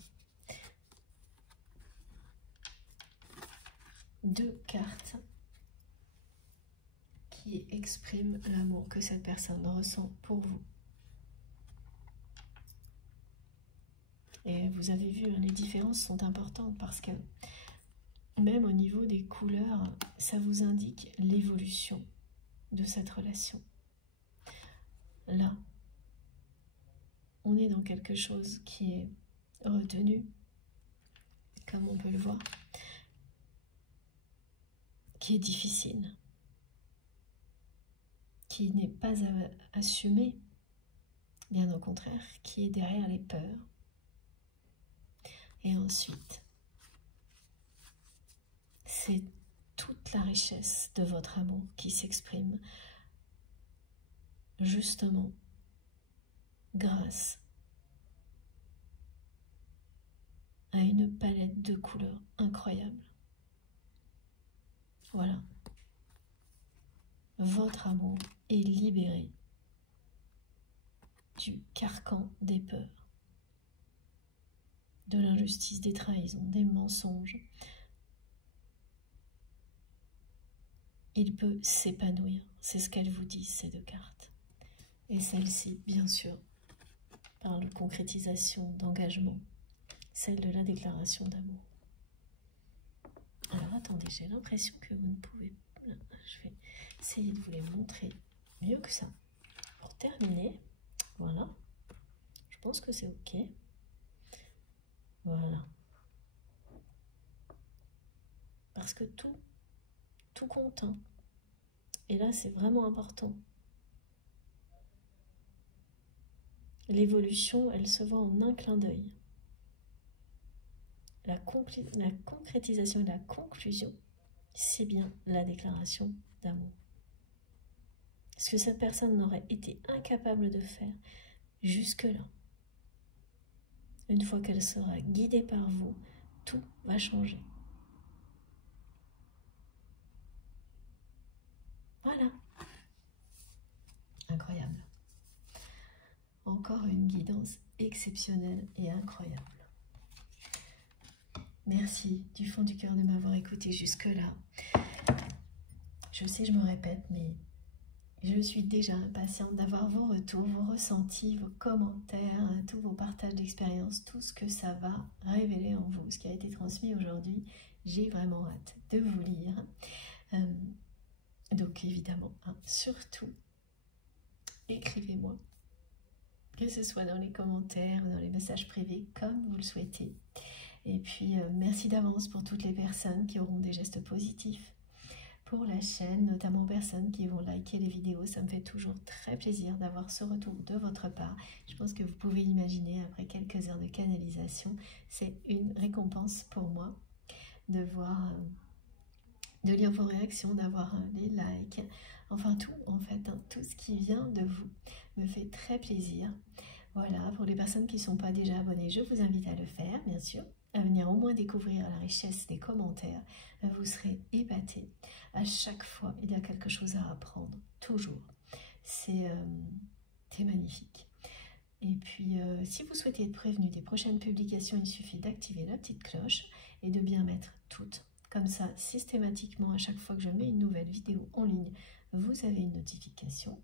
Deux cartes qui expriment l'amour que cette personne ressent pour vous. Et vous avez vu, les différences sont importantes parce que même au niveau des couleurs, ça vous indique l'évolution de cette relation. Là, on est dans quelque chose qui est retenu, comme on peut le voir, qui est difficile, qui n'est pas assumé, bien au contraire, qui est derrière les peurs. Et ensuite, c'est toute la richesse de votre amour qui s'exprime justement grâce à une palette de couleurs incroyable. Voilà. Votre amour est libéré du carcan des peurs, de l'injustice, des trahisons, des mensonges. Il peut s'épanouir. C'est ce qu'elles vous disent, ces deux cartes. Et celle-ci, bien sûr, par la concrétisation d'engagement, celle de la déclaration d'amour. Alors attendez, j'ai l'impression que vous ne pouvez pas. Je vais essayer de vous les montrer mieux que ça. Pour terminer, voilà. Je pense que c'est OK. Voilà. Parce que tout compte. Hein. Et là, c'est vraiment important. L'évolution, elle se voit en un clin d'œil. La concrétisation et la conclusion, c'est bien la déclaration d'amour. Ce que cette personne n'aurait été incapable de faire jusque-là. Une fois qu'elle sera guidée par vous, tout va changer. Voilà. Incroyable. Encore une guidance exceptionnelle et incroyable. Merci du fond du cœur de m'avoir écouté jusque-là. Je sais, je me répète, mais je suis déjà impatiente d'avoir vos retours, vos ressentis, vos commentaires, tous vos partages d'expérience, tout ce que ça va révéler en vous, ce qui a été transmis aujourd'hui. J'ai vraiment hâte de vous lire. Donc évidemment, hein, surtout, écrivez-moi, que ce soit dans les commentaires ou dans les messages privés, comme vous le souhaitez. Et puis, merci d'avance pour toutes les personnes qui auront des gestes positifs pour la chaîne, notamment personnes qui vont liker les vidéos. Ça me fait toujours très plaisir d'avoir ce retour de votre part. Je pense que vous pouvez l'imaginer, après quelques heures de canalisation, c'est une récompense pour moi de voir, de lire vos réactions, d'avoir les likes, enfin tout en fait, hein, tout ce qui vient de vous me fait très plaisir. Voilà, pour les personnes qui ne sont pas déjà abonnées, je vous invite à le faire, bien sûr, à venir au moins découvrir la richesse des commentaires. Vous serez épatés. À chaque fois, il y a quelque chose à apprendre, toujours. C'est magnifique. Et puis, si vous souhaitez être prévenu des prochaines publications, il suffit d'activer la petite cloche et de bien mettre toutes. Comme ça, systématiquement, à chaque fois que je mets une nouvelle vidéo en ligne, vous avez une notification.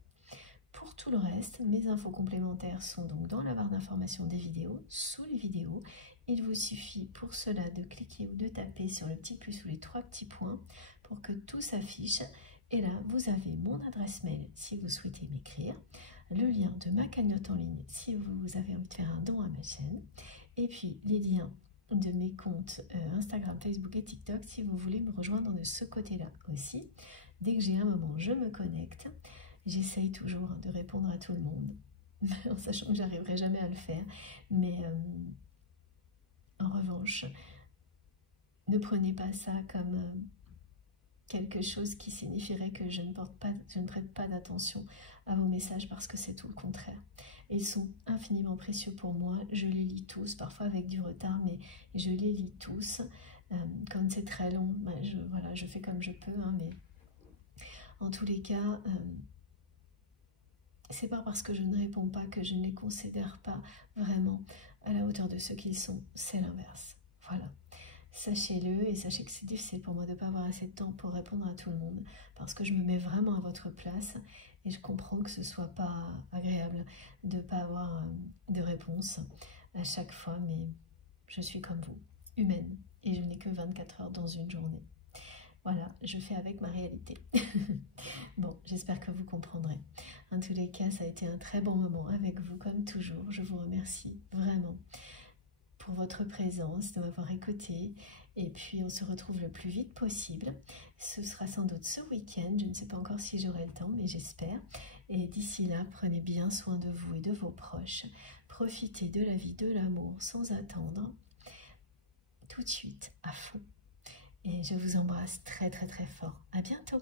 Pour tout le reste, mes infos complémentaires sont donc dans la barre d'information des vidéos, sous les vidéos. Il vous suffit pour cela de cliquer ou de taper sur le petit plus ou les 3 petits points pour que tout s'affiche. Et là, vous avez mon adresse mail si vous souhaitez m'écrire, le lien de ma cagnotte en ligne si vous avez envie de faire un don à ma chaîne, et puis les liens de mes comptes Instagram, Facebook et TikTok si vous voulez me rejoindre de ce côté-là aussi. Dès que j'ai un moment, je me connecte. J'essaye toujours de répondre à tout le monde, en sachant que j'arriverai jamais à le faire. Mais en revanche, ne prenez pas ça comme quelque chose qui signifierait que je ne prête pas d'attention à vos messages, parce que c'est tout le contraire. Et ils sont infiniment précieux pour moi. Je les lis tous, parfois avec du retard, mais je les lis tous. Quand c'est très long, ben voilà, je fais comme je peux, hein, mais en tous les cas, c'est pas parce que je ne réponds pas que je ne les considère pas vraiment à la hauteur de ce qu'ils sont, c'est l'inverse. Voilà. Sachez-le, et sachez que c'est difficile pour moi de ne pas avoir assez de temps pour répondre à tout le monde, parce que je me mets vraiment à votre place et je comprends que ce ne soit pas agréable de ne pas avoir de réponse à chaque fois, mais je suis comme vous, humaine, et je n'ai que 24 heures dans une journée. Voilà, je fais avec ma réalité. Bon, j'espère que vous comprendrez. En tous les cas, ça a été un très bon moment avec vous, comme toujours. Je vous remercie vraiment pour votre présence, de m'avoir écouté. Et puis, on se retrouve le plus vite possible. Ce sera sans doute ce week-end. Je ne sais pas encore si j'aurai le temps, mais j'espère. Et d'ici là, prenez bien soin de vous et de vos proches. Profitez de la vie, de l'amour, sans attendre. Tout de suite, à fond. Et je vous embrasse très très très fort. À bientôt.